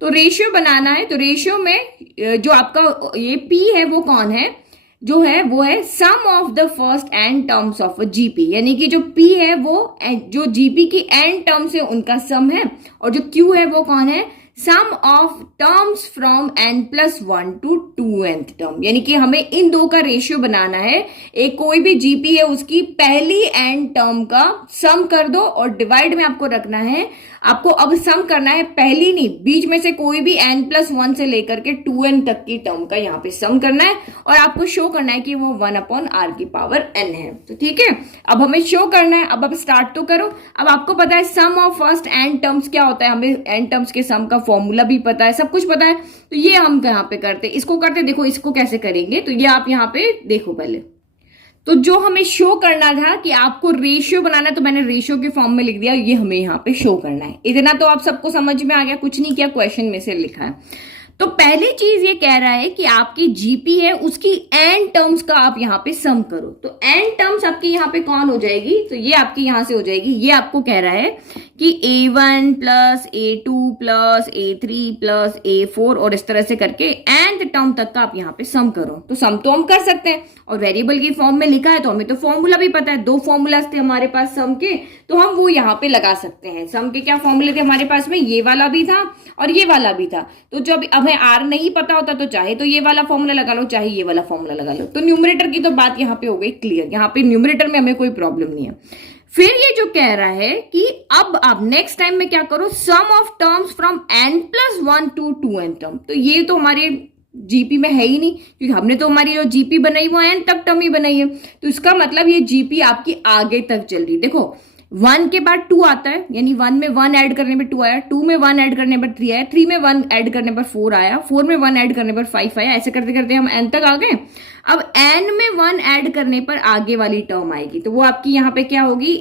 तो रेशियो बनाना है, तो रेशियो में जो आपका ये P है वो कौन है, जो है वो है sum of the first and terms of a GP, यानी कि जो P है वो जो जीपी की एंड टर्म्स है उनका सम है, और जो Q है वो कौन है, sum of terms from n+1 to 2nth term, यानी कि हमें इन दो का रेशियो बनाना है। एक कोई भी जीपी है उसकी पहली एंड टर्म का सम कर दो, और डिवाइड में आपको रखना है, आपको अब सम करना है पहली नहीं, बीच में से कोई भी n+1 से लेकर के 2n तक की टर्म का यहाँ पे सम करना है, और आपको शो करना है कि वो 1/r की पावर n है। तो ठीक है, अब हमें शो करना है, अब स्टार्ट तो करो। अब आपको पता है sum of first and terms क्या होता है, हमें एंड टर्म्स के सम का फॉर्मूला भी पता है, सब कुछ पता है। तो ये हम यहाँ पे करते, इसको करते, देखो इसको कैसे करेंगे, तो ये आप यहाँ पे देखो पहले। तो जो हमें शो करना था कि आपको रेशियो बनाना है, तो मैंने रेशियो के फॉर्म में लिख दिया, ये हमें यहाँ पे शो करना है। इतना तो आप सबको समझ में आ गया, कुछ नहीं किया, क्वेश्चन में से लिखा है। तो पहली चीज ये कह रहा है कि आपकी जीपी है उसकी एन टर्म्स का आप यहाँ पे सम करो। तो एन टर्म्स आपकी यहाँ पे कौन हो जाएगी, तो ये आपकी यहाँ से हो जाएगी। ये आपको कह रहा है कि A1 plus A2 plus A3 plus A4 और इस तरह से करके nth टर्म तक का आप यहाँ पे सम करो। तो सम तो हम कर सकते हैं, और वेरिएबल की फॉर्म में लिखा है तो हमें तो फॉर्मूला भी पता है, दो फॉर्मूलाज थे हमारे पास सम के, तो हम वो यहाँ पे लगा सकते हैं। सम के क्या फॉर्मूले थे हमारे पास में, ये वाला भी था और ये वाला भी था। तो जब हमें आर नहीं पता होता तो चाहे तो ये वाला फॉर्मूला लगा लो, चाहे ये वाला फॉर्मूला लगा लो। तो न्यूमरेटर की तो बात यहाँ पे हो गई क्लियर, यहाँ पे न्यूमरेटर में हमें कोई प्रॉब्लम नहीं है। फिर ये जो कह रहा है कि अब आप नेक्स्ट टाइम में क्या करो, sum of terms from n+1 to 2n term. तो ये तो हमारे जीपी में है ही नहीं, क्योंकि हमने तो हमारी जो जीपी बनाई वो n तक टर्म ही बनाई है। तो इसका मतलब ये जीपी आपकी आगे तक चल रही। देखो 1 के बाद 2 आता है, यानी 1 में 1 ऐड करने पर 2 आया, 2 में 1 ऐड करने पर 3 आया, 3 में 1 ऐड करने पर 4 आया, 4 में 1 ऐड करने पर 5 आया। ऐसे करते करते हम n तक आ गए। अब n में 1 ऐड करने पर आगे वाली टर्म आएगी, तो वो आपकी यहाँ पे क्या होगी,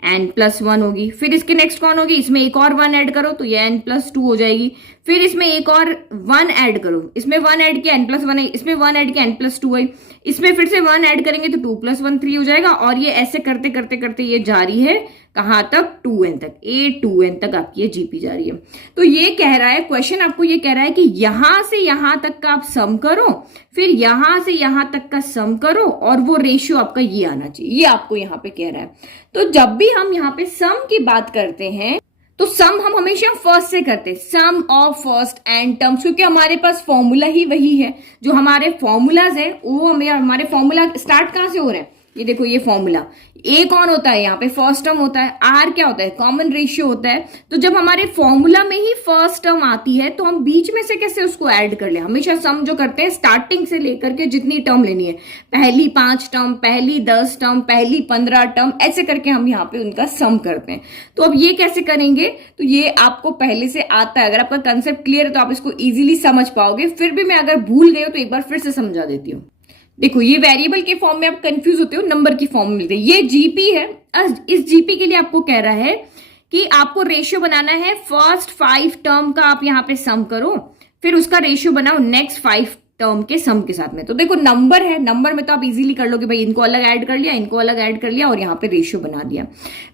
n+1 होगी। फिर इसके नेक्स्ट कौन होगी, इसमें एक और 1 ऐड करो तो ये n+2 हो जाएगी। फिर इसमें एक और 1 ऐड करो, इसमें 1 ऐड किया n+1 है, इसमें 1 ऐड किया n+2 है, इसमें फिर से 1 ऐड करेंगे तो 2+1 3 हो जाएगा। और ये ऐसे करते करते करते ये जारी है कहां तक, 2n तक, A2n तक आपकी ये जीपी जा रही है। तो ये कह रहा है क्वेश्चन, आपको ये कह रहा है कि यहां से यहां तक का आप सम करो, फिर यहां से यहां तक का सम करो, और वो रेशियो आपका ये आना चाहिए, ये आपको यहाँ पे कह रहा है। तो जब भी हम यहाँ पे सम की बात करते हैं तो सम हम हमेशा फर्स्ट से करते हैं, सम ऑफ फर्स्ट एंड टर्म्स, क्योंकि हमारे पास फॉर्मूला ही वही है। जो हमारे फॉर्मूलाज है वो हमारे फॉर्मूला स्टार्ट कहां से हो रहे हैं, ये देखो ये फॉर्मूला। ए कौन होता है, यहाँ पे फर्स्ट टर्म होता है, आर क्या होता है, कॉमन रेशियो होता है। तो जब हमारे फॉर्मूला में ही फर्स्ट टर्म आती है तो हम बीच में से कैसे उसको ऐड कर ले। हमेशा सम जो करते हैं स्टार्टिंग से लेकर के जितनी टर्म लेनी है, पहली 5 टर्म, पहली 10 टर्म, पहली 15 टर्म, ऐसे करके हम यहाँ पे उनका सम करते हैं। तो अब ये कैसे करेंगे, तो ये आपको पहले से आता है। अगर आपका कंसेप्ट क्लियर है तो आप इसको इजीली समझ पाओगे। फिर भी मैं अगर भूल गई हूं तो एक बार फिर से समझा देती हूँ। देखो ये वेरिएबल के फॉर्म में आप कंफ्यूज होते हो, नंबर की फॉर्म में मिलते हैं। ये जीपी है। इस जीपी के लिए आपको कह रहा है कि आपको रेशियो बनाना है, फर्स्ट 5 टर्म का आप यहाँ पे सम करो, फिर उसका रेशियो बनाओ नेक्स्ट 5 टर्म के सम के साथ में। तो देखो नंबर है, नंबर में तो आप इजीली कर लोगे भाई, इनको अलग ऐड कर लिया, इनको अलग ऐड कर लिया और यहाँ पे रेशियो बना दिया।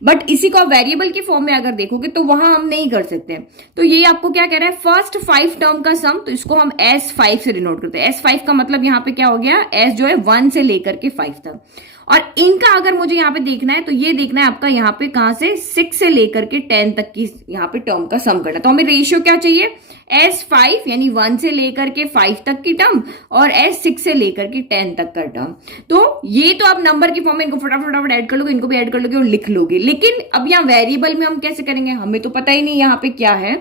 बट इसी को आप वेरिएबल की फॉर्म में अगर देखोगे तो वहां हम नहीं कर सकते। तो ये आपको क्या कह रहा है, फर्स्ट 5 टर्म का सम, तो इसको हम S5 से डिनोट करते हैं। S5 का मतलब यहाँ पे क्या हो गया, S जो है 1 से लेकर के 5 तक। और इनका अगर मुझे यहाँ पे देखना है तो ये देखना है आपका यहाँ पे कहां से 6 से लेकर के 10 तक की यहाँ पे टर्म का सम करना। तो हमें रेशियो क्या चाहिए, S5 यानी 1 से लेकर के 5 तक की टर्म और S6 से लेकर के 10 तक का टर्म। तो ये तो आप नंबर की फॉर्म में इनको फटाफट ऐड कर लोगे, इनको भी ऐड कर लोगे और लिख लोगे। लेकिन अब यहाँ वेरिएबल में हम कैसे करेंगे, हमें तो पता ही नहीं यहाँ पे क्या है।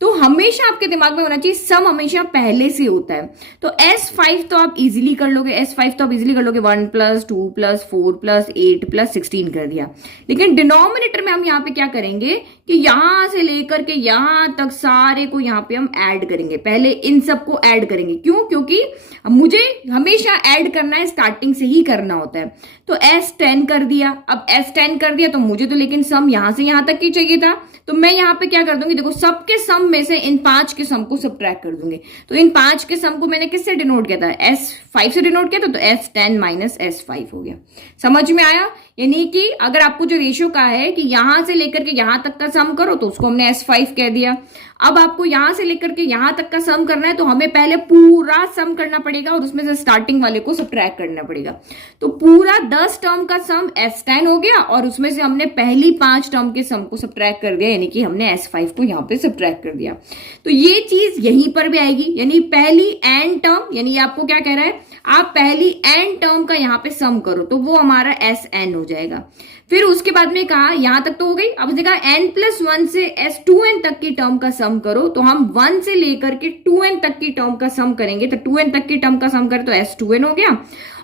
तो हमेशा आपके दिमाग में होना चाहिए सम हमेशा पहले से होता है। तो S5 तो आप इजीली कर लोगे, S5 तो आप इजीली कर लोगे, 1 + 2 + 4 + 8 + 16 कर दिया। लेकिन डिनोमिनेटर में हम यहाँ पे क्या करेंगे कि यहां से लेकर के यहां तक सारे को यहाँ पे हम ऐड करेंगे, पहले इन सबको ऐड करेंगे। क्यों, क्योंकि मुझे हमेशा ऐड करना है, स्टार्टिंग से ही करना होता है। तो S10 कर दिया। अब S10 कर दिया तो मुझे तो लेकिन सम यहां से यहां तक की चाहिए था, तो मैं यहाँ पे क्या कर दूंगी, देखो सबके सम में से इन 5 के सम को सबट्रैक्ट कर दूंगी। तो इन 5 के सम को मैंने किससे डिनोट किया था, S5 से डिनोट किया था, तो S10 - S5 हो गया। समझ में आया। यानी कि अगर आपको जो रेशियो का है कि यहां से लेकर के यहां तक का सम करो तो उसको हमने S5 कह दिया। अब आपको यहां से लेकर के यहां तक का सम करना है तो हमें पहले पूरा सम करना पड़ेगा और उसमें से स्टार्टिंग वाले को सबट्रैक्ट करना पड़ेगा। तो पूरा 10 टर्म का सम S10 हो गया और उसमें से हमने पहली 5 टर्म के सम को सबट्रैक्ट कर दिया, यानी कि हमने S5 को यहाँ पे सबट्रैक्ट कर दिया। तो ये चीज यहीं पर भी आएगी, यानी पहली n टर्म, यानी आपको क्या कह रहा है, आप पहली n टर्म का यहाँ पे सम करो तो वो हमारा Sn हो जाएगा। फिर उसके बाद में कहा यहां तक तो हो गई। अब उसने कहा n+1 से S2n तक की टर्म का सम करो, तो हम 1 से लेकर के 2n तक की टर्म का सम करेंगे। तो 2n तक की टर्म का सम करें तो S2n हो गया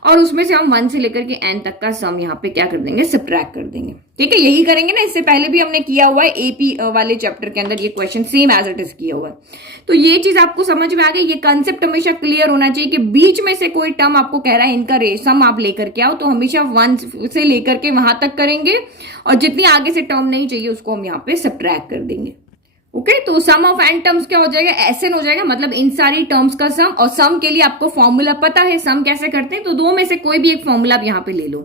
और उसमें से हम 1 से लेकर के n तक का सम यहाँ पे क्या कर देंगे, सबट्रैक्ट कर देंगे। ठीक है, यही करेंगे ना, इससे पहले भी हमने किया हुआ है एपी वाले चैप्टर के अंदर, ये question same as it is किया हुआ है। तो ये चीज आपको समझ में आ गई। ये कंसेप्ट हमेशा क्लियर होना चाहिए कि बीच में से कोई टर्म आपको कह रहा है इनका सम आप लेकर के आओ, तो हमेशा 1 से लेकर के वहां तक करेंगे और जितनी आगे से टर्म नहीं चाहिए उसको हम यहाँ पे सबट्रैक्ट कर देंगे। ओके, तो सम ऑफ n टर्म्स क्या हो जाएगा, Sn हो जाएगा, मतलब इन सारी टर्म्स का सम। और सम के लिए आपको फॉर्मूला पता है, सम कैसे करते हैं, तो दो में से कोई भी एक फॉर्मूला आप यहाँ पे ले लो।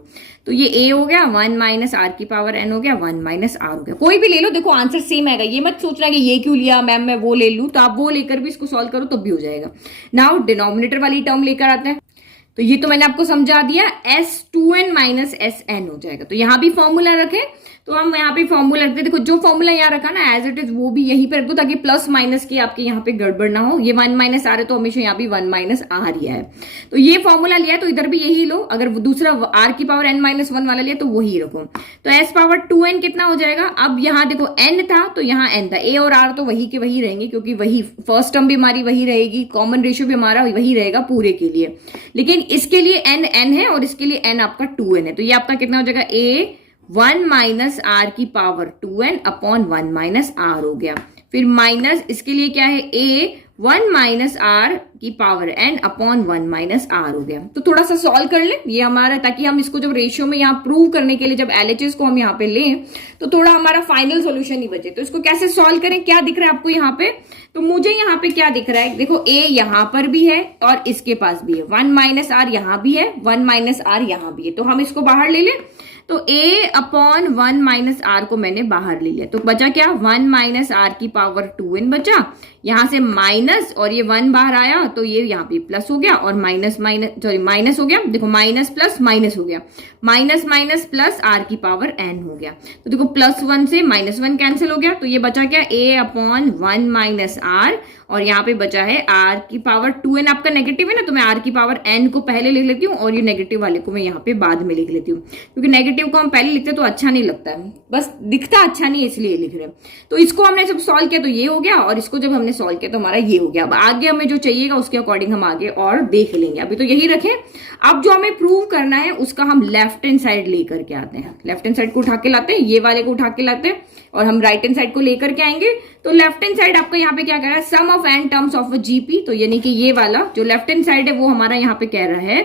तो ये a हो गया, 1 - r⁻n हो गया, 1 - r हो गया, कोई भी ले लो। देखो आंसर सेम आएगा, ये मत सोचना कि ये क्यों लिया मैम, मैं वो ले लूं। तो आप वो लेकर भी इसको सॉल्व करो तब भी हो जाएगा। नाउ डिनोमिनेटर वाली टर्म लेकर आते हैं। तो ये तो मैंने आपको समझा दिया, S2n - Sn हो जाएगा। तो यहां भी फॉर्मूला रखें, तो हम यहाँ पे फॉर्मूला रखते हैं। देखो जो फॉर्मूला यहाँ रखा ना एज इट इज वो भी यहीं पे रख दो, ताकि प्लस माइनस की आपके यहाँ पे गड़बड़ ना हो। ये 1 - r है तो हमेशा यहाँ भी 1 - r ही है। तो ये फॉर्मूला लिया तो इधर भी यही लो। अगर दूसरा r⁻n - 1 वाला लिया तो वही रखो। तो S⁻2n कितना हो जाएगा। अब यहाँ देखो n था तो यहाँ n था, a और r तो वही के वही रहेंगे, क्योंकि वही फर्स्ट टर्म भी हमारी वही रहेगी, कॉमन रेशियो भी हमारा वही रहेगा पूरे के लिए। लेकिन इसके लिए n है और इसके लिए n आपका 2n है। तो ये आपका कितना हो जाएगा, a 1 - r⁻2n अपॉन 1 - r हो गया। फिर माइनस इसके लिए क्या है, a 1 - r⁻n अपॉन 1 - r हो गया। तो थोड़ा सा सॉल्व कर ले ये हमारा, ताकि हम इसको जब रेशियो में यहाँ प्रूव करने के लिए जब LHS को हम यहाँ पे लें तो थोड़ा हमारा फाइनल सॉल्यूशन ही बचे। तो इसको कैसे सॉल्व करें, क्या दिख रहा है आपको यहाँ पे, तो मुझे यहाँ पे क्या दिख रहा है, देखो a यहाँ पर भी है और इसके पास भी है, 1 - r यहाँ भी है, 1 - r यहाँ भी है। तो हम इसको बाहर ले लें। तो a अपॉन 1 - r को मैंने बाहर ले लिया, तो बचा क्या, 1 - r⁻2n बचा। यहां से माइनस और ये 1 बाहर आया तो ये यहाँ पे प्लस हो गया और माइनस हो गया। देखो माइनस प्लस माइनस हो गया, माइनस माइनस प्लस r⁻n हो गया। तो देखो +1 से -1 कैंसिल हो गया। तो ये बचा क्या, a अपॉन 1 - r और यहाँ पे बचा है r⁻2n। आपका नेगेटिव है ना, तो मैं r⁻n को पहले लिख लेती हूँ और ये नेगेटिव वाले को मैं यहाँ पे बाद में लिख लेती हूँ, क्योंकि नेगेटिव को हम पहले लिखते तो अच्छा नहीं लगता है, बस दिखता अच्छा नहीं है इसलिए लिख रहे हैं। तो इसको हमने जब सॉल्व किया तो ये हो गया और इसको जब हमने सॉल्व किया तो हमारा ये हो गया। अब आगे हमें जो चाहिएगा उसके अकॉर्डिंग हम आगे और देख लेंगे, अभी तो यही रखें। अब जो हमें प्रूव करना है उसका हम लेफ्ट हैंड साइड लेकर के आते हैं, लेफ्ट हैंड साइड को उठा के लाते हैं, ये वाले को उठा के लाते हैं और हम राइट हैंड साइड को लेकर के आएंगे। तो लेफ्ट हैंड साइड आपको यहाँ पे क्या कह रहा है, sum of n terms of a GP. तो यानी कि ये वाला जो लेफ्ट हैंड साइड है वो हमारा यहाँ पे कह रहा है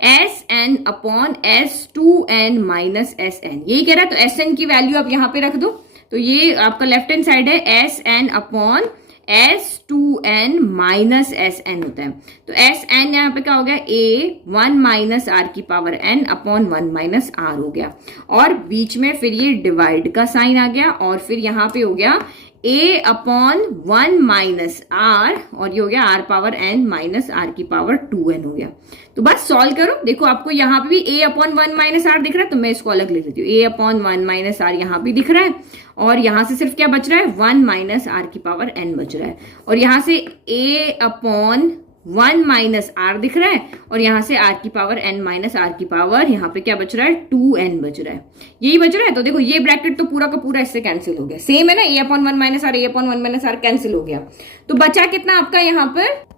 s n upon s two n minus s n, यही कह रहा है। तो एस एन की वैल्यू आप यहां पे रख दो, तो ये आपका लेफ्ट हैंड साइड है s n upon s two n minus s n होता है। तो एस एन यहाँ पे क्या हो गया, ए वन माइनस आर की power n upon one minus r हो गया, और बीच में फिर ये डिवाइड का साइन आ गया, और फिर यहाँ पे हो गया a upon one minus r, और ये हो गया r power N minus r की पावर टू एन हो गया। तो बस सॉल्व करो। देखो आपको यहाँ पे भी ए अपॉन वन माइनस आर दिख रहा है, तो मैं इसको अलग लिख लेती हूँ। ए अपॉन वन माइनस आर यहाँ भी दिख रहा है, और यहां से सिर्फ क्या बच रहा है, वन माइनस आर की पावर एन बच रहा है, और यहां से ए अपॉन वन माइनस आर दिख रहा है, और यहां से आर की पावर एन माइनस आर की पावर यहाँ पे क्या बच रहा है, टू एन बच रहा है, यही बच रहा है। तो देखो ये ब्रैकेट तो पूरा का पूरा इससे कैंसिल हो गया, सेम है ना, a upon one minus r, a upon one minus r cancel हो गया। तो बचा कितना आपका यहाँ पर,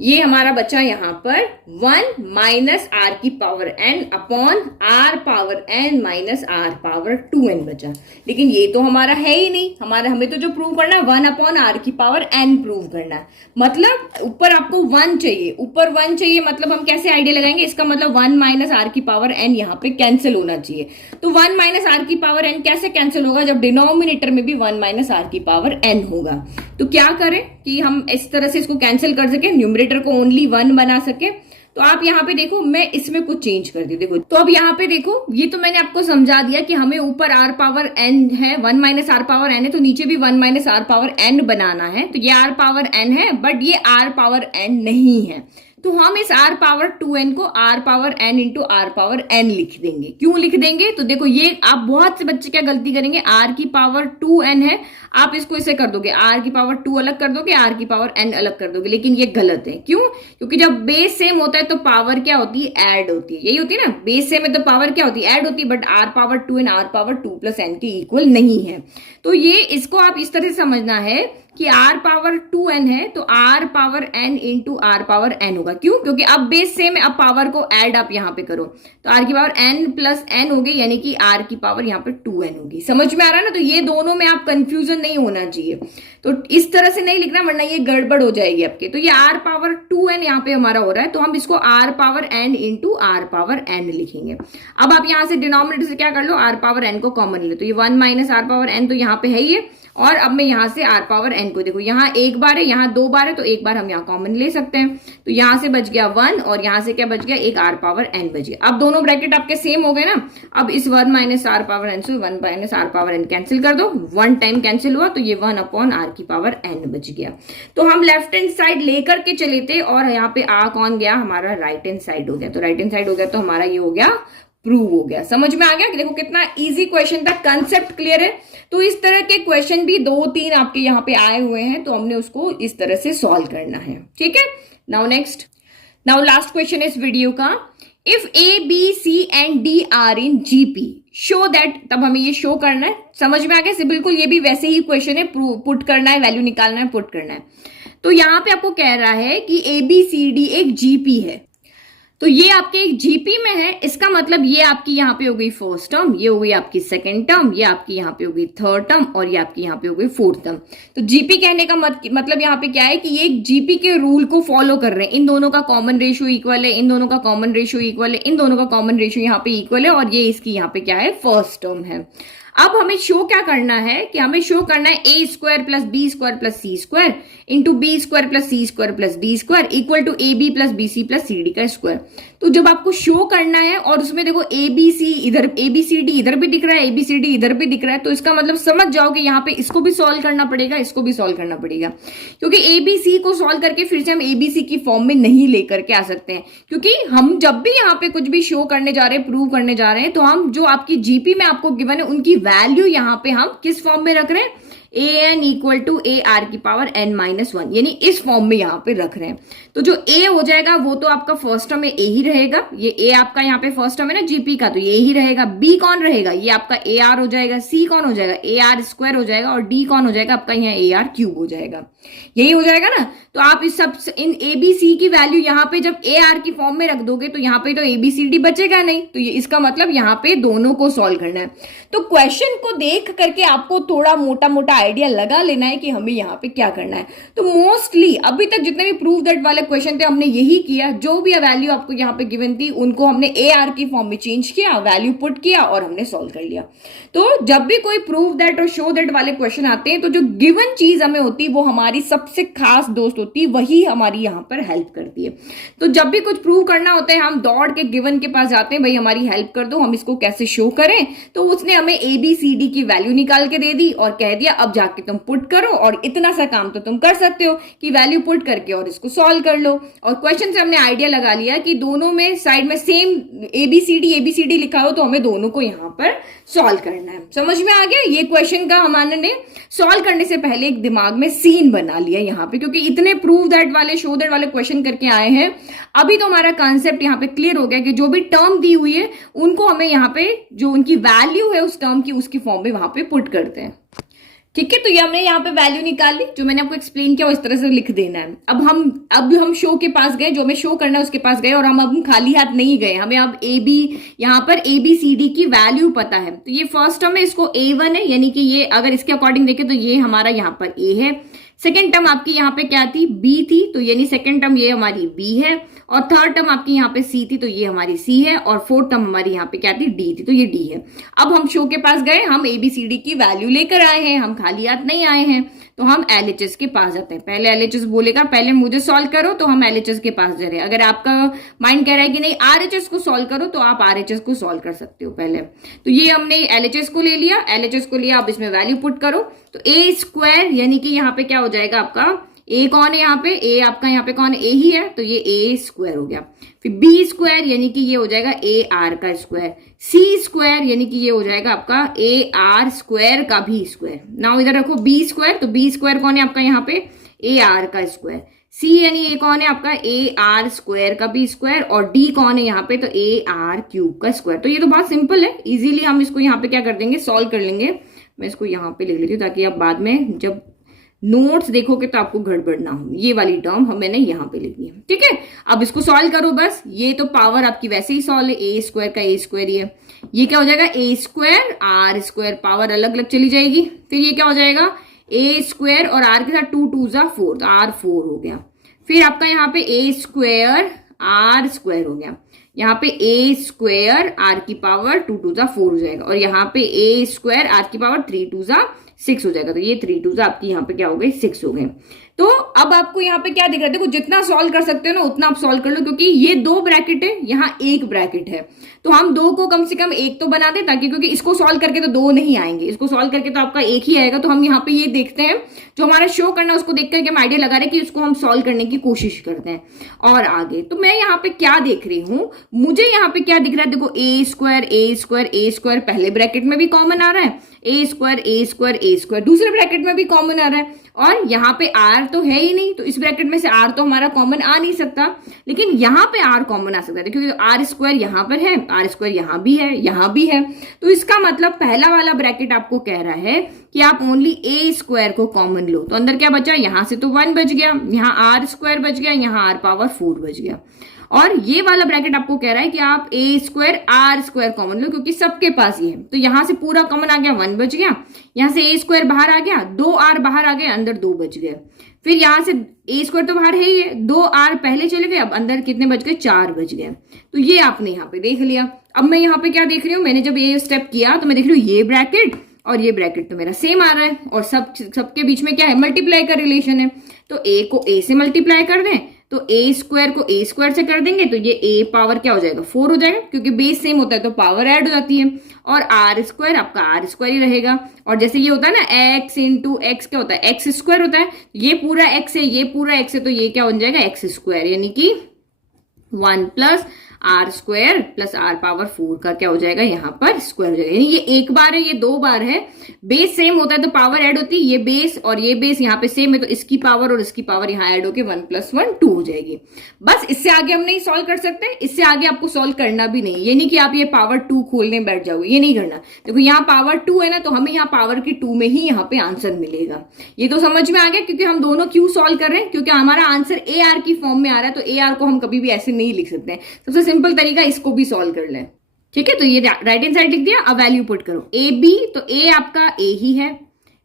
ये हमारा बचा यहाँ पर वन माइनस आर की power n upon r power N minus r power two n बचा। लेकिन ये तो हमारा है ही नहीं, हमें तो जो प्रूव करना है वन अपॉन आर की पावर एन प्रूव करना है। मतलब ऊपर आपको वन चाहिए, ऊपर वन चाहिए, मतलब हम कैसे आइडिया लगाएंगे, इसका मतलब वन माइनस आर की पावर एन यहाँ पे कैंसिल होना चाहिए। तो वन माइनस आर की पावर एन कैसे कैंसिल होगा, जब डिनोमिनेटर में भी वन माइनस आर की पावर एन होगा। तो क्या करें कि हम इस तरह से इसको कैंसिल कर सके, न्यूमरेटर को ओनली वन बना सके। तो आप यहाँ पे देखो, मैं इसमें कुछ चेंज कर दी। देखो तो अब यहाँ पे देखो, ये तो मैंने आपको समझा दिया कि हमें ऊपर आर पावर एन है, one minus r power n है, तो नीचे भी one minus r power n बनाना है। तो ये आर पावर एन है, बट ये आर पावर एन नहीं है, तो हम इस आर पावर टू एन को r power n into r power n लिख देंगे। क्यों लिख देंगे, तो देखो ये आप बहुत से बच्चे क्या गलती करेंगे, आर की पावर टू एन है, आप इसको इसे कर दोगे, आर की पावर टू अलग कर दोगे, आर की पावर एन अलग कर दोगे, लेकिन ये गलत है। क्यों, क्योंकि जब बेस सेम होता है तो पावर क्या होती है, ऐड होती है। यही होती है ना, बेस सेम है तो पावर क्या होती है, ऐड होती है। But r power two n r power two plus n के इक्वल नहीं है। तो ये इसको आप इस तरह से समझना है कि आर पावर टू एन है, तो r power n into r power n होगा। क्यों, क्योंकि अब बेस सेम है, अब पावर को ऐड आप यहां पे करो, तो आर की पावर एन प्लस एन होगी, यानी कि आर की पावर यहाँ पे टू एन होगी। समझ में आ रहा है ना। तो ये दोनों में आप कंफ्यूजन नहीं होना चाहिए, तो इस तरह से नहीं लिखना, वरना ये गड़बड़ हो जाएगी आपके। तो ये आर पावर टू एन यहाँ पे हमारा हो रहा है, तो हम इसको r power n into r power n लिखेंगे। अब आप यहां से डिनोमिनेटर से क्या कर लो, आर पावर एन को कॉमन ले, तो ये one minus r power n तो यहाँ पे है ही है, और अब मैं यहां से आर पावर एन को, देखो यहाँ एक बार है, यहाँ दो बार है, तो एक बार हम यहाँ कॉमन ले सकते हैं। तो यहां से बच गया वन, और यहां से क्या बच गया, एक आर पावर एन बच गया। अब दोनों ब्रैकेट आपके सेम हो गए ना। अब इस one minus r power n से one minus r power n cancel कर दो, वन टाइम कैंसिल हुआ, तो ये वन अपॉन आर की पावर एन बच गया। तो हम लेफ्ट हैंड साइड लेकर के चले थे, और यहाँ पे आ कौन गया, हमारा राइट हैंड साइड हो गया। तो राइट हैंड साइड हो गया, तो हमारा ये हो गया प्रूव हो गया। समझ में आ गया कि देखो कितना इजी क्वेश्चन था, कंसेप्ट क्लियर है। तो इस तरह के क्वेश्चन भी दो तीन आपके यहाँ पे आए हुए हैं, तो हमने उसको इस तरह से सॉल्व करना है। ठीक है, now next, now last question इस वीडियो का, if A B C and D are in GP show that, तब हमें ये शो करना है। समझ में आ गया, बिल्कुल ये भी वैसे ही क्वेश्चन है, पुट करना है, वैल्यू निकालना है, पुट करना है। तो यहाँ पे आपको कह रहा है कि ए बी सी डी एक जीपी है, तो ये आपके एक जीपी में है, इसका मतलब ये आपकी यहाँ पे हो गई फर्स्ट टर्म, ये हो गई आपकी सेकंड टर्म, ये आपकी यहाँ पे हो गई थर्ड टर्म, और ये आपकी यहाँ पे हो गई फोर्थ टर्म। तो जीपी कहने का मतलब यहाँ पे क्या है कि ये जीपी के रूल को फॉलो कर रहे हैं। इन दोनों का कॉमन रेशियो इक्वल है, इन दोनों का कॉमन रेशियो इक्वल है, इन दोनों का कॉमन रेशियो यहाँ पे इक्वल है, और ये इसकी यहाँ पे क्या है, फर्स्ट टर्म है। अब हमें शो क्या करना है कि हमें शो करना है A square plus B square plus C square into B square plus C square plus D square equal to A B plus B C plus C D का स्क्वायर। तो जब आपको शो करना है और उसमें देखो ए बी सी इधर, ए बी सी डी इधर भी दिख रहा है, ए बी सी डी इधर भी दिख रहा है, तो इसका मतलब समझ जाओ कि यहाँ पे इसको भी सॉल्व करना पड़ेगा, इसको भी सॉल्व करना पड़ेगा। क्योंकि ए बी सी को सॉल्व करके फिर से हम ए बी सी की फॉर्म में नहीं लेकर के आ सकते हैं, क्योंकि हम जब भी यहाँ पे कुछ भी शो करने जा रहे हैं, प्रूव करने जा रहे हैं, तो हम जो आपकी जीपी में आपको गिवन है उनकी वैल्यू यहाँ पे हम किस फॉर्म में रख रहे हैं, A N equal to A R की पावर एन माइनस वन, यानी इस फॉर्म में यहाँ पे रख रहे हैं। तो जो ए हो जाएगा वो तो आपका फर्स्ट टर्म में ए ही रहेगा, ये ए आपका यहाँ पे फर्स्ट टर्म है ना जीपी का, तो ये ही रहेगा। बी कौन रहेगा, ये आपका ए आर हो जाएगा। सी कौन हो जाएगा, ए आर स्क्वायर हो जाएगा, और डी कौन हो जाएगा, आपका यहाँ ए आर क्यूब हो जाएगा। यही हो जाएगा ना। तो आप इस सब इन ए बी सी की वैल्यू यहाँ पे जब ए आर की फॉर्म में रख दोगे तो यहाँ पे तो ए बी सी डी बचेगा नहीं, तो ये इसका मतलब यहाँ पे दोनों को सॉल्व करना है। तो क्वेश्चन को देख करके आपको थोड़ा मोटा मोटा आइडिया लगा लेना है कि हमें यहाँ पे क्या करना है। तो मोस्टली अभी तक जितने भी प्रूव दैट वाले क्वेश्चन थे हमने यही किया, जो भी वैल्यू आपको यहाँ पे गिवन थी उनको हमने AR की फॉर्म में चेंज किया, वैल्यू पुट किया और हमने सॉल्व कर लिया। तो जब भी कोई प्रूव दैट और शो दैट वाले क्वेश्चन आते हैं तो जो गिवन चीज हमें होती है वो हमारी सबसे खास दोस्त होती है, वही हमारी यहाँ पर हेल्प करती है। तो जब भी कुछ प्रूव करना होता है हम दौड़ के गिवन के पास जाते हैं, भाई हमारी हेल्प कर दो, हम इसको कैसे शो करें। तो उसने हमें ABCD की वैल्यू निकाल के दे दी और कह दिया अब जाके तुम पुट करो, और इतना सा काम तो तुम कर सकते हो कि वैल्यू पुट करके और इसको सॉल्व कर लो। और क्वेश्चन से हमने आइडिया लगा लिया कि दोनों में साइड में सेम ABCD लिखा हो तो हमें दोनों को यहाँ पर सॉल्व करना है। समझ में आ गया? ये क्वेश्चन का हमने सॉल्व करने से पहले एक दिमाग में सीन बना लिया यहाँ पे, क्योंकि इतने प्रूव दैट वाले शो दैट वाले क्वेश्चन करके आए हैं। अभी तो हमारा कॉन्सेप्ट यहाँ पे क्लियर हो गया कि जो भी टर्म दी हुई है उनको हमें यहाँ पे जो उनकी वैल्यू है उस टर्म की उसकी फॉर्म में वहां पे पुट करते हैं। ठीक है, तो ये हमने यहाँ पे वैल्यू निकाल ली, जो मैंने आपको एक्सप्लेन किया वो इस तरह से लिख देना है। अब हम शो के पास गए, जो हमें शो करना है उसके पास गए, और हम खाली हाथ नहीं गए, हमें अब यहाँ पर ABCD की वैल्यू पता है। तो ये फर्स्ट टर्म है, इसको A1 है, यानी कि ये अगर इसके अकॉर्डिंग देखें तो ये हमारा यहाँ पर A है। सेकेंड टर्म आपकी यहाँ पे क्या थी? B थी, तो यानी सेकेंड टर्म ये हमारी B है। और थर्ड टर्म आपकी यहाँ पे C थी, तो ये हमारी C है। और फोर्थ टर्म हमारी यहाँ पे क्या थी? D थी, तो ये D है। अब हम शो के पास गए, हम ABCD की वैल्यू लेकर आए हैं, हम खाली हाथ नहीं आए हैं, तो हम LHS के पास जाते हैं। पहले LHS बोलेगा पहले मुझे सॉल्व करो, तो हम LHS के पास जा रहे हैं। अगर आपका माइंड कह रहा है कि नहीं RHS को सॉल्व करो, तो आप RHS को सॉल्व कर सकते हो पहले। तो ये हमने LHS को ले लिया, LHS को लिया, अब इसमें वैल्यू पुट करो। तो A² यानी कि यहाँ पे क्या हो जाएगा आपका? A कौन है यहाँ पे? A आपका यहाँ पे कौन है? A ही है, तो ये A² हो गया। फिर B² यानी कि ये हो जाएगा AR का स्क्वायर। C² यानी कि ये हो जाएगा आपका AR² का भी स्क्वायर। नाउ इधर रखो B², तो B² कौन है आपका यहाँ पे? AR का स्क्वायर। C यानी A कौन है आपका? AR² का भी स्क्वायर। और D कौन है यहाँ पे? तो AR³ का स्क्वायर। तो ये तो बहुत सिंपल है, इजीली हम इसको यहाँ पे क्या कर देंगे? सॉल्व कर लेंगे। मैं इसको यहाँ पे लिख लेती हूँ ताकि आप बाद में जब नोट्स देखोगे तो आपको गड़बड़ ना हो। ये वाली टर्म मैंने यहाँ पे लिखनी है, ठीक है। अब इसको सॉल्व करो बस। ये तो पावर आपकी वैसे ही सॉल्व है, A² का A², ये क्या हो जाएगा? A² R², पावर अलग अलग चली जाएगी। फिर ये क्या हो जाएगा? A² और R के साथ 2 2 जा 4, तो R4 हो गया। फिर आपका यहाँ पे A² R² हो गया। यहाँ पे A² R की पावर 2 2 जा 4 हो जाएगा, और यहाँ पे A² R की पावर 3 2 जा 6 हो जाएगा। तो ये 3 2 आपकी यहाँ पे क्या हो गए? 6 हो गए। तो अब आपको यहाँ पे क्या दिख रहा है? देखो जितना सॉल्व कर सकते हो ना उतना आप सॉल्व कर लो, क्योंकि ये 2 ब्रैकेट है, यहाँ 1 ब्रैकेट है, तो हम 2 को कम से कम 1 तो बना दें, ताकि क्योंकि इसको सॉल्व करके तो 2 नहीं आएंगे, इसको सॉल्व करके तो आपका 1 ही आएगा। तो हम यहाँ पे ये देखते हैं, जो हमारा शो करना है उसको देख करके हम आइडिया लगा रहे हैं कि उसको हम सॉल्व करने की कोशिश करते हैं। और आगे तो मैं यहाँ पे क्या देख रही हूँ? मुझे यहाँ पे क्या दिख रहा है? देखो A² पहले ब्रैकेट में भी कॉमन आ रहा है, A² दूसरे ब्रैकेट में भी कॉमन आ रहा है, और यहाँ पे R तो है ही नहीं, तो इस ब्रैकेट में से R तो हमारा कॉमन आ नहीं सकता, लेकिन यहाँ पे R कॉमन आ सकता है, क्योंकि R² यहाँ पर है, R² यहाँ भी है, यहाँ भी है। तो इसका मतलब पहला वाला ब्रैकेट आपको कह रहा है कि आप ओनली A² को कॉमन लो। तो अंदर क्या बचा? यहाँ से तो 1 बच गया, यहाँ R² बच गया, यहाँ R⁴ बच गया। और ये वाला ब्रैकेट आपको कह रहा है कि आप A² R² कॉमन लो, क्योंकि सबके पास ये है। तो यहां से पूरा कॉमन आ गया, 1 बच गया। यहां से A² बाहर आ गया, 2 R बाहर आ गए, अंदर 2 बच गए। फिर यहां से A² तो बाहर है ही है, 2 R पहले चले गए, अब अंदर कितने बच गए? 4 बच गए। तो ये आपने यहाँ पे देख लिया। अब मैं यहाँ पे क्या देख रही हूँ? मैंने जब ये स्टेप किया तो मैं देख रही हूँ ये ब्रैकेट और ये ब्रैकेट तो मेरा सेम आ रहा है, और सबके बीच में क्या है? मल्टीप्लाई का रिलेशन है। तो A को A से मल्टीप्लाई कर दें, तो A² को A² से कर देंगे, तो ये A पावर क्या हो जाएगा? 4 हो जाएगा, क्योंकि बेस सेम होता है तो पावर ऐड हो जाती है। और R² आपका R² ही रहेगा। और जैसे ये होता है ना x इंटू एक्स, क्या होता है? x² होता है। ये पूरा x है, ये पूरा x है, तो ये क्या बन जाएगा? x², यानी कि 1 प्लस R² प्लस R⁴ का क्या हो जाएगा? यहाँ पर स्क्वायर हो जाएगा। यानी ये 1 बार है, ये 2 बार है। बेस सेम होता है तो पावर ऐड होती है, ये बेस और ये बेस यहाँ पे सेम है, तो इसकी पावर और इसकी पावर यहाँ ऐड होके 1 + 1 2 हो जाएगी। बस इससे आगे हम नहीं सॉल्व कर सकते, इससे आगे आपको सॉल्व करना भी नहीं। ये नहीं कि आप ये पावर 2 खोलने बैठ जाओगे, ये नहीं करना। देखो यहाँ पावर 2 है ना, तो हमें यहाँ पावर की 2 में ही यहाँ पे आंसर मिलेगा। ये तो समझ में आ गया, क्योंकि हम दोनों क्यों सॉल्व कर रहे हैं? क्योंकि हमारा आंसर AR की फॉर्म में आ रहा है, तो AR को हम कभी भी ऐसे नहीं लिख सकते हैं। सबसे सिंपल तरीका इसको भी सॉल्व कर लें, ठीक है। तो ये राइट हैंड साइड लिख दिया, अब वैल्यू पुट करो। AB, तो A आपका A ही है,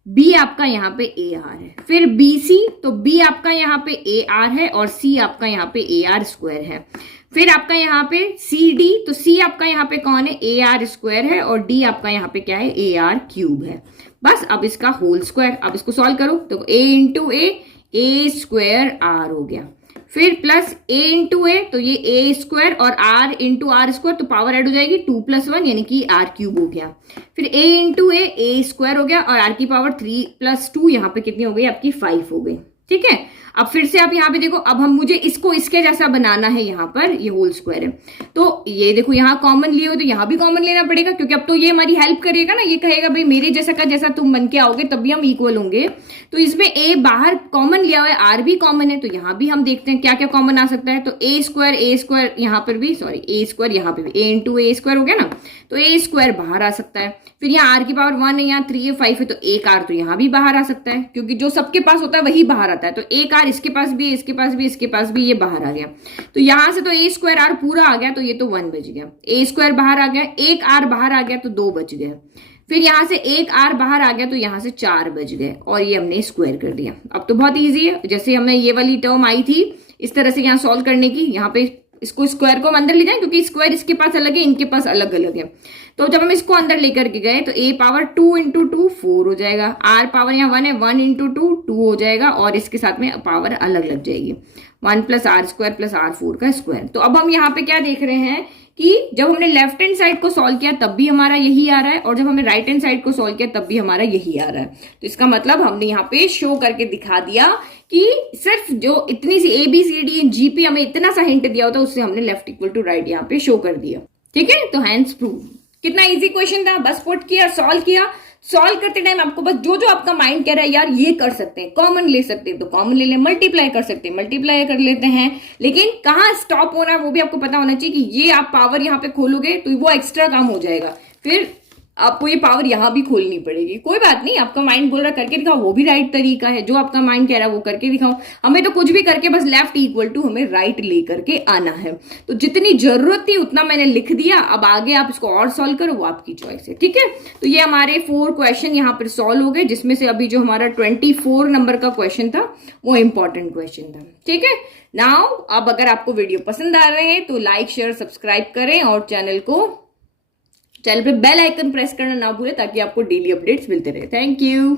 बी आपका यहाँ पे ए आर है, फिर बी सी, तो बी आपका यहाँ पे ए आर है और सी आपका यहाँ पे ए आर स्क्वायर है। फिर आपका यहाँ पे सी डी, तो सी आपका यहाँ पे कौन है, ए आर स्क्वायर है, और डी आपका यहाँ पे क्या है, ए आर क्यूब है। बस अब इसका होल स्क्वायर, अब इसको सॉल्व करो तो ए इंटू ए स्क्वायर आर हो गया, फिर प्लस ए इंटू ए, तो ये ए स्क्वायर और आर इंटू आर स्क्वायर, तो पावर ऐड हो जाएगी 2 + 1 यानी कि आर क्यूब हो गया। फिर ए इंटू ए स्क्वायर हो गया, और आर की पावर 3 + 2 यहाँ पे कितनी हो गई आपकी 5 हो गई। ठीक है, अब फिर से आप यहाँ पे देखो, अब हम मुझे इसको इसके जैसा बनाना है, यहाँ पर ये होल स्क्वायर है, तो ये देखो यहाँ कॉमन लिए हो तो यहाँ भी कॉमन लेना पड़ेगा, क्योंकि अब तो ये हमारी हेल्प करेगा ना, ये कहेगा भाई मेरे जैसा का जैसा तुम बन के आओगे तब भी हम इक्वल होंगे। तो इसमें ए बाहर कॉमन लिया हुआ है, आर भी कॉमन है, तो यहाँ भी हम देखते हैं क्या क्या कॉमन आ सकता है। तो ए स्क्वायर यहाँ पर भी, सॉरी ए स्क्वायर यहाँ पे भी, ए इंटू ए स्क्वायर हो गया ना, तो ए स्क्वायर बाहर आ सकता है। फिर यहाँ आर की पावर 1 है, यहाँ 3 है, 5 है, तो एक आर तो यहाँ भी बाहर आ सकता है, क्योंकि जो सबके पास होता है वही बाहर आता है। तो एक आर इसके पास भी, इसके पास भी, इसके पास भी, ये बाहर आ गया। तो यहां से तो ए स्क्वायर आर पूरा आ गया, तो ये तो 1 बच गया। ए स्क्वायर बाहर आ गया, एक आर बाहर आ गया, तो 2 बच गए। फिर यहां से एक आर बाहर आ गया, तो यहां से 4 बच गए, और ये हमने स्क्वायर कर दिया। अब तो बहुत ईजी है, जैसे हमें ये वाली टर्म आई थी इस तरह से यहाँ सॉल्व करने की, यहाँ पे इसको स्क्वायर को हम अंदर ले जाएं, क्योंकि स्क्वायर इसके पास अलग है, इनके पास अलग अलग है। तो जब हम इसको अंदर लेकर के गए तो a पावर 2 × 2 4 हो जाएगा, r पावर यहाँ 1 है, 1 × 2 2 हो जाएगा, और इसके साथ में पावर अलग लग जाएगी, 1 + r² + r4 का स्क्वायर। तो अब हम यहाँ पे क्या देख रहे हैं कि जब हमने लेफ्ट हैंड साइड को सॉल्व किया तब भी हमारा यही आ रहा है, और जब हमने राइट हैंड साइड को सॉल्व किया तब भी हमारा यही आ रहा है। तो इसका मतलब हमने यहाँ पे शो करके दिखा दिया कि सिर्फ जो इतनी सी ABCD GP हमें इतना सा हिंट दिया होता, उससे हमने लेफ्ट इक्वल टू राइट यहाँ पे शो कर दिया। ठीक है, तो हैंड्स प्रूव। कितना इजी क्वेश्चन था, बस पुट किया, सॉल्व किया। सॉल्व करते टाइम आपको बस जो जो आपका माइंड कह रहा है यार ये कर सकते हैं, कॉमन ले सकते हैं तो कॉमन ले लें, मल्टीप्लाई कर सकते हैं मल्टीप्लाई कर लेते हैं, लेकिन कहाँ स्टॉप होना है वो भी आपको पता होना चाहिए कि ये आप पावर यहाँ पे खोलोगे तो वो एक्स्ट्रा काम हो जाएगा, फिर आपको ये पावर यहां भी खोलनी पड़ेगी। कोई बात नहीं, आपका माइंड बोल रहा करके दिखाओ, वो भी राइट तरीका है, जो आपका माइंड कह रहा है वो करके दिखाओ। हमें तो कुछ भी करके बस लेफ्ट इक्वल टू हमें राइट लेकर के आना है। तो जितनी जरूरत थी उतना मैंने लिख दिया, अब आगे आप इसको और सॉल्व करो, वो आपकी चॉइस है। ठीक है, तो ये हमारे 4 क्वेश्चन यहाँ पर सॉल्व हो गए, जिसमें से अभी जो हमारा 24 नंबर का क्वेश्चन था वो इंपॉर्टेंट क्वेश्चन था। ठीक है, नाउ अब अगर आपको वीडियो पसंद आ रहे हैं तो लाइक शेयर सब्सक्राइब करें, और चैनल पे बेल आइकन प्रेस करना ना भूलें, ताकि आपको डेली अपडेट्स मिलते रहे। Thank you.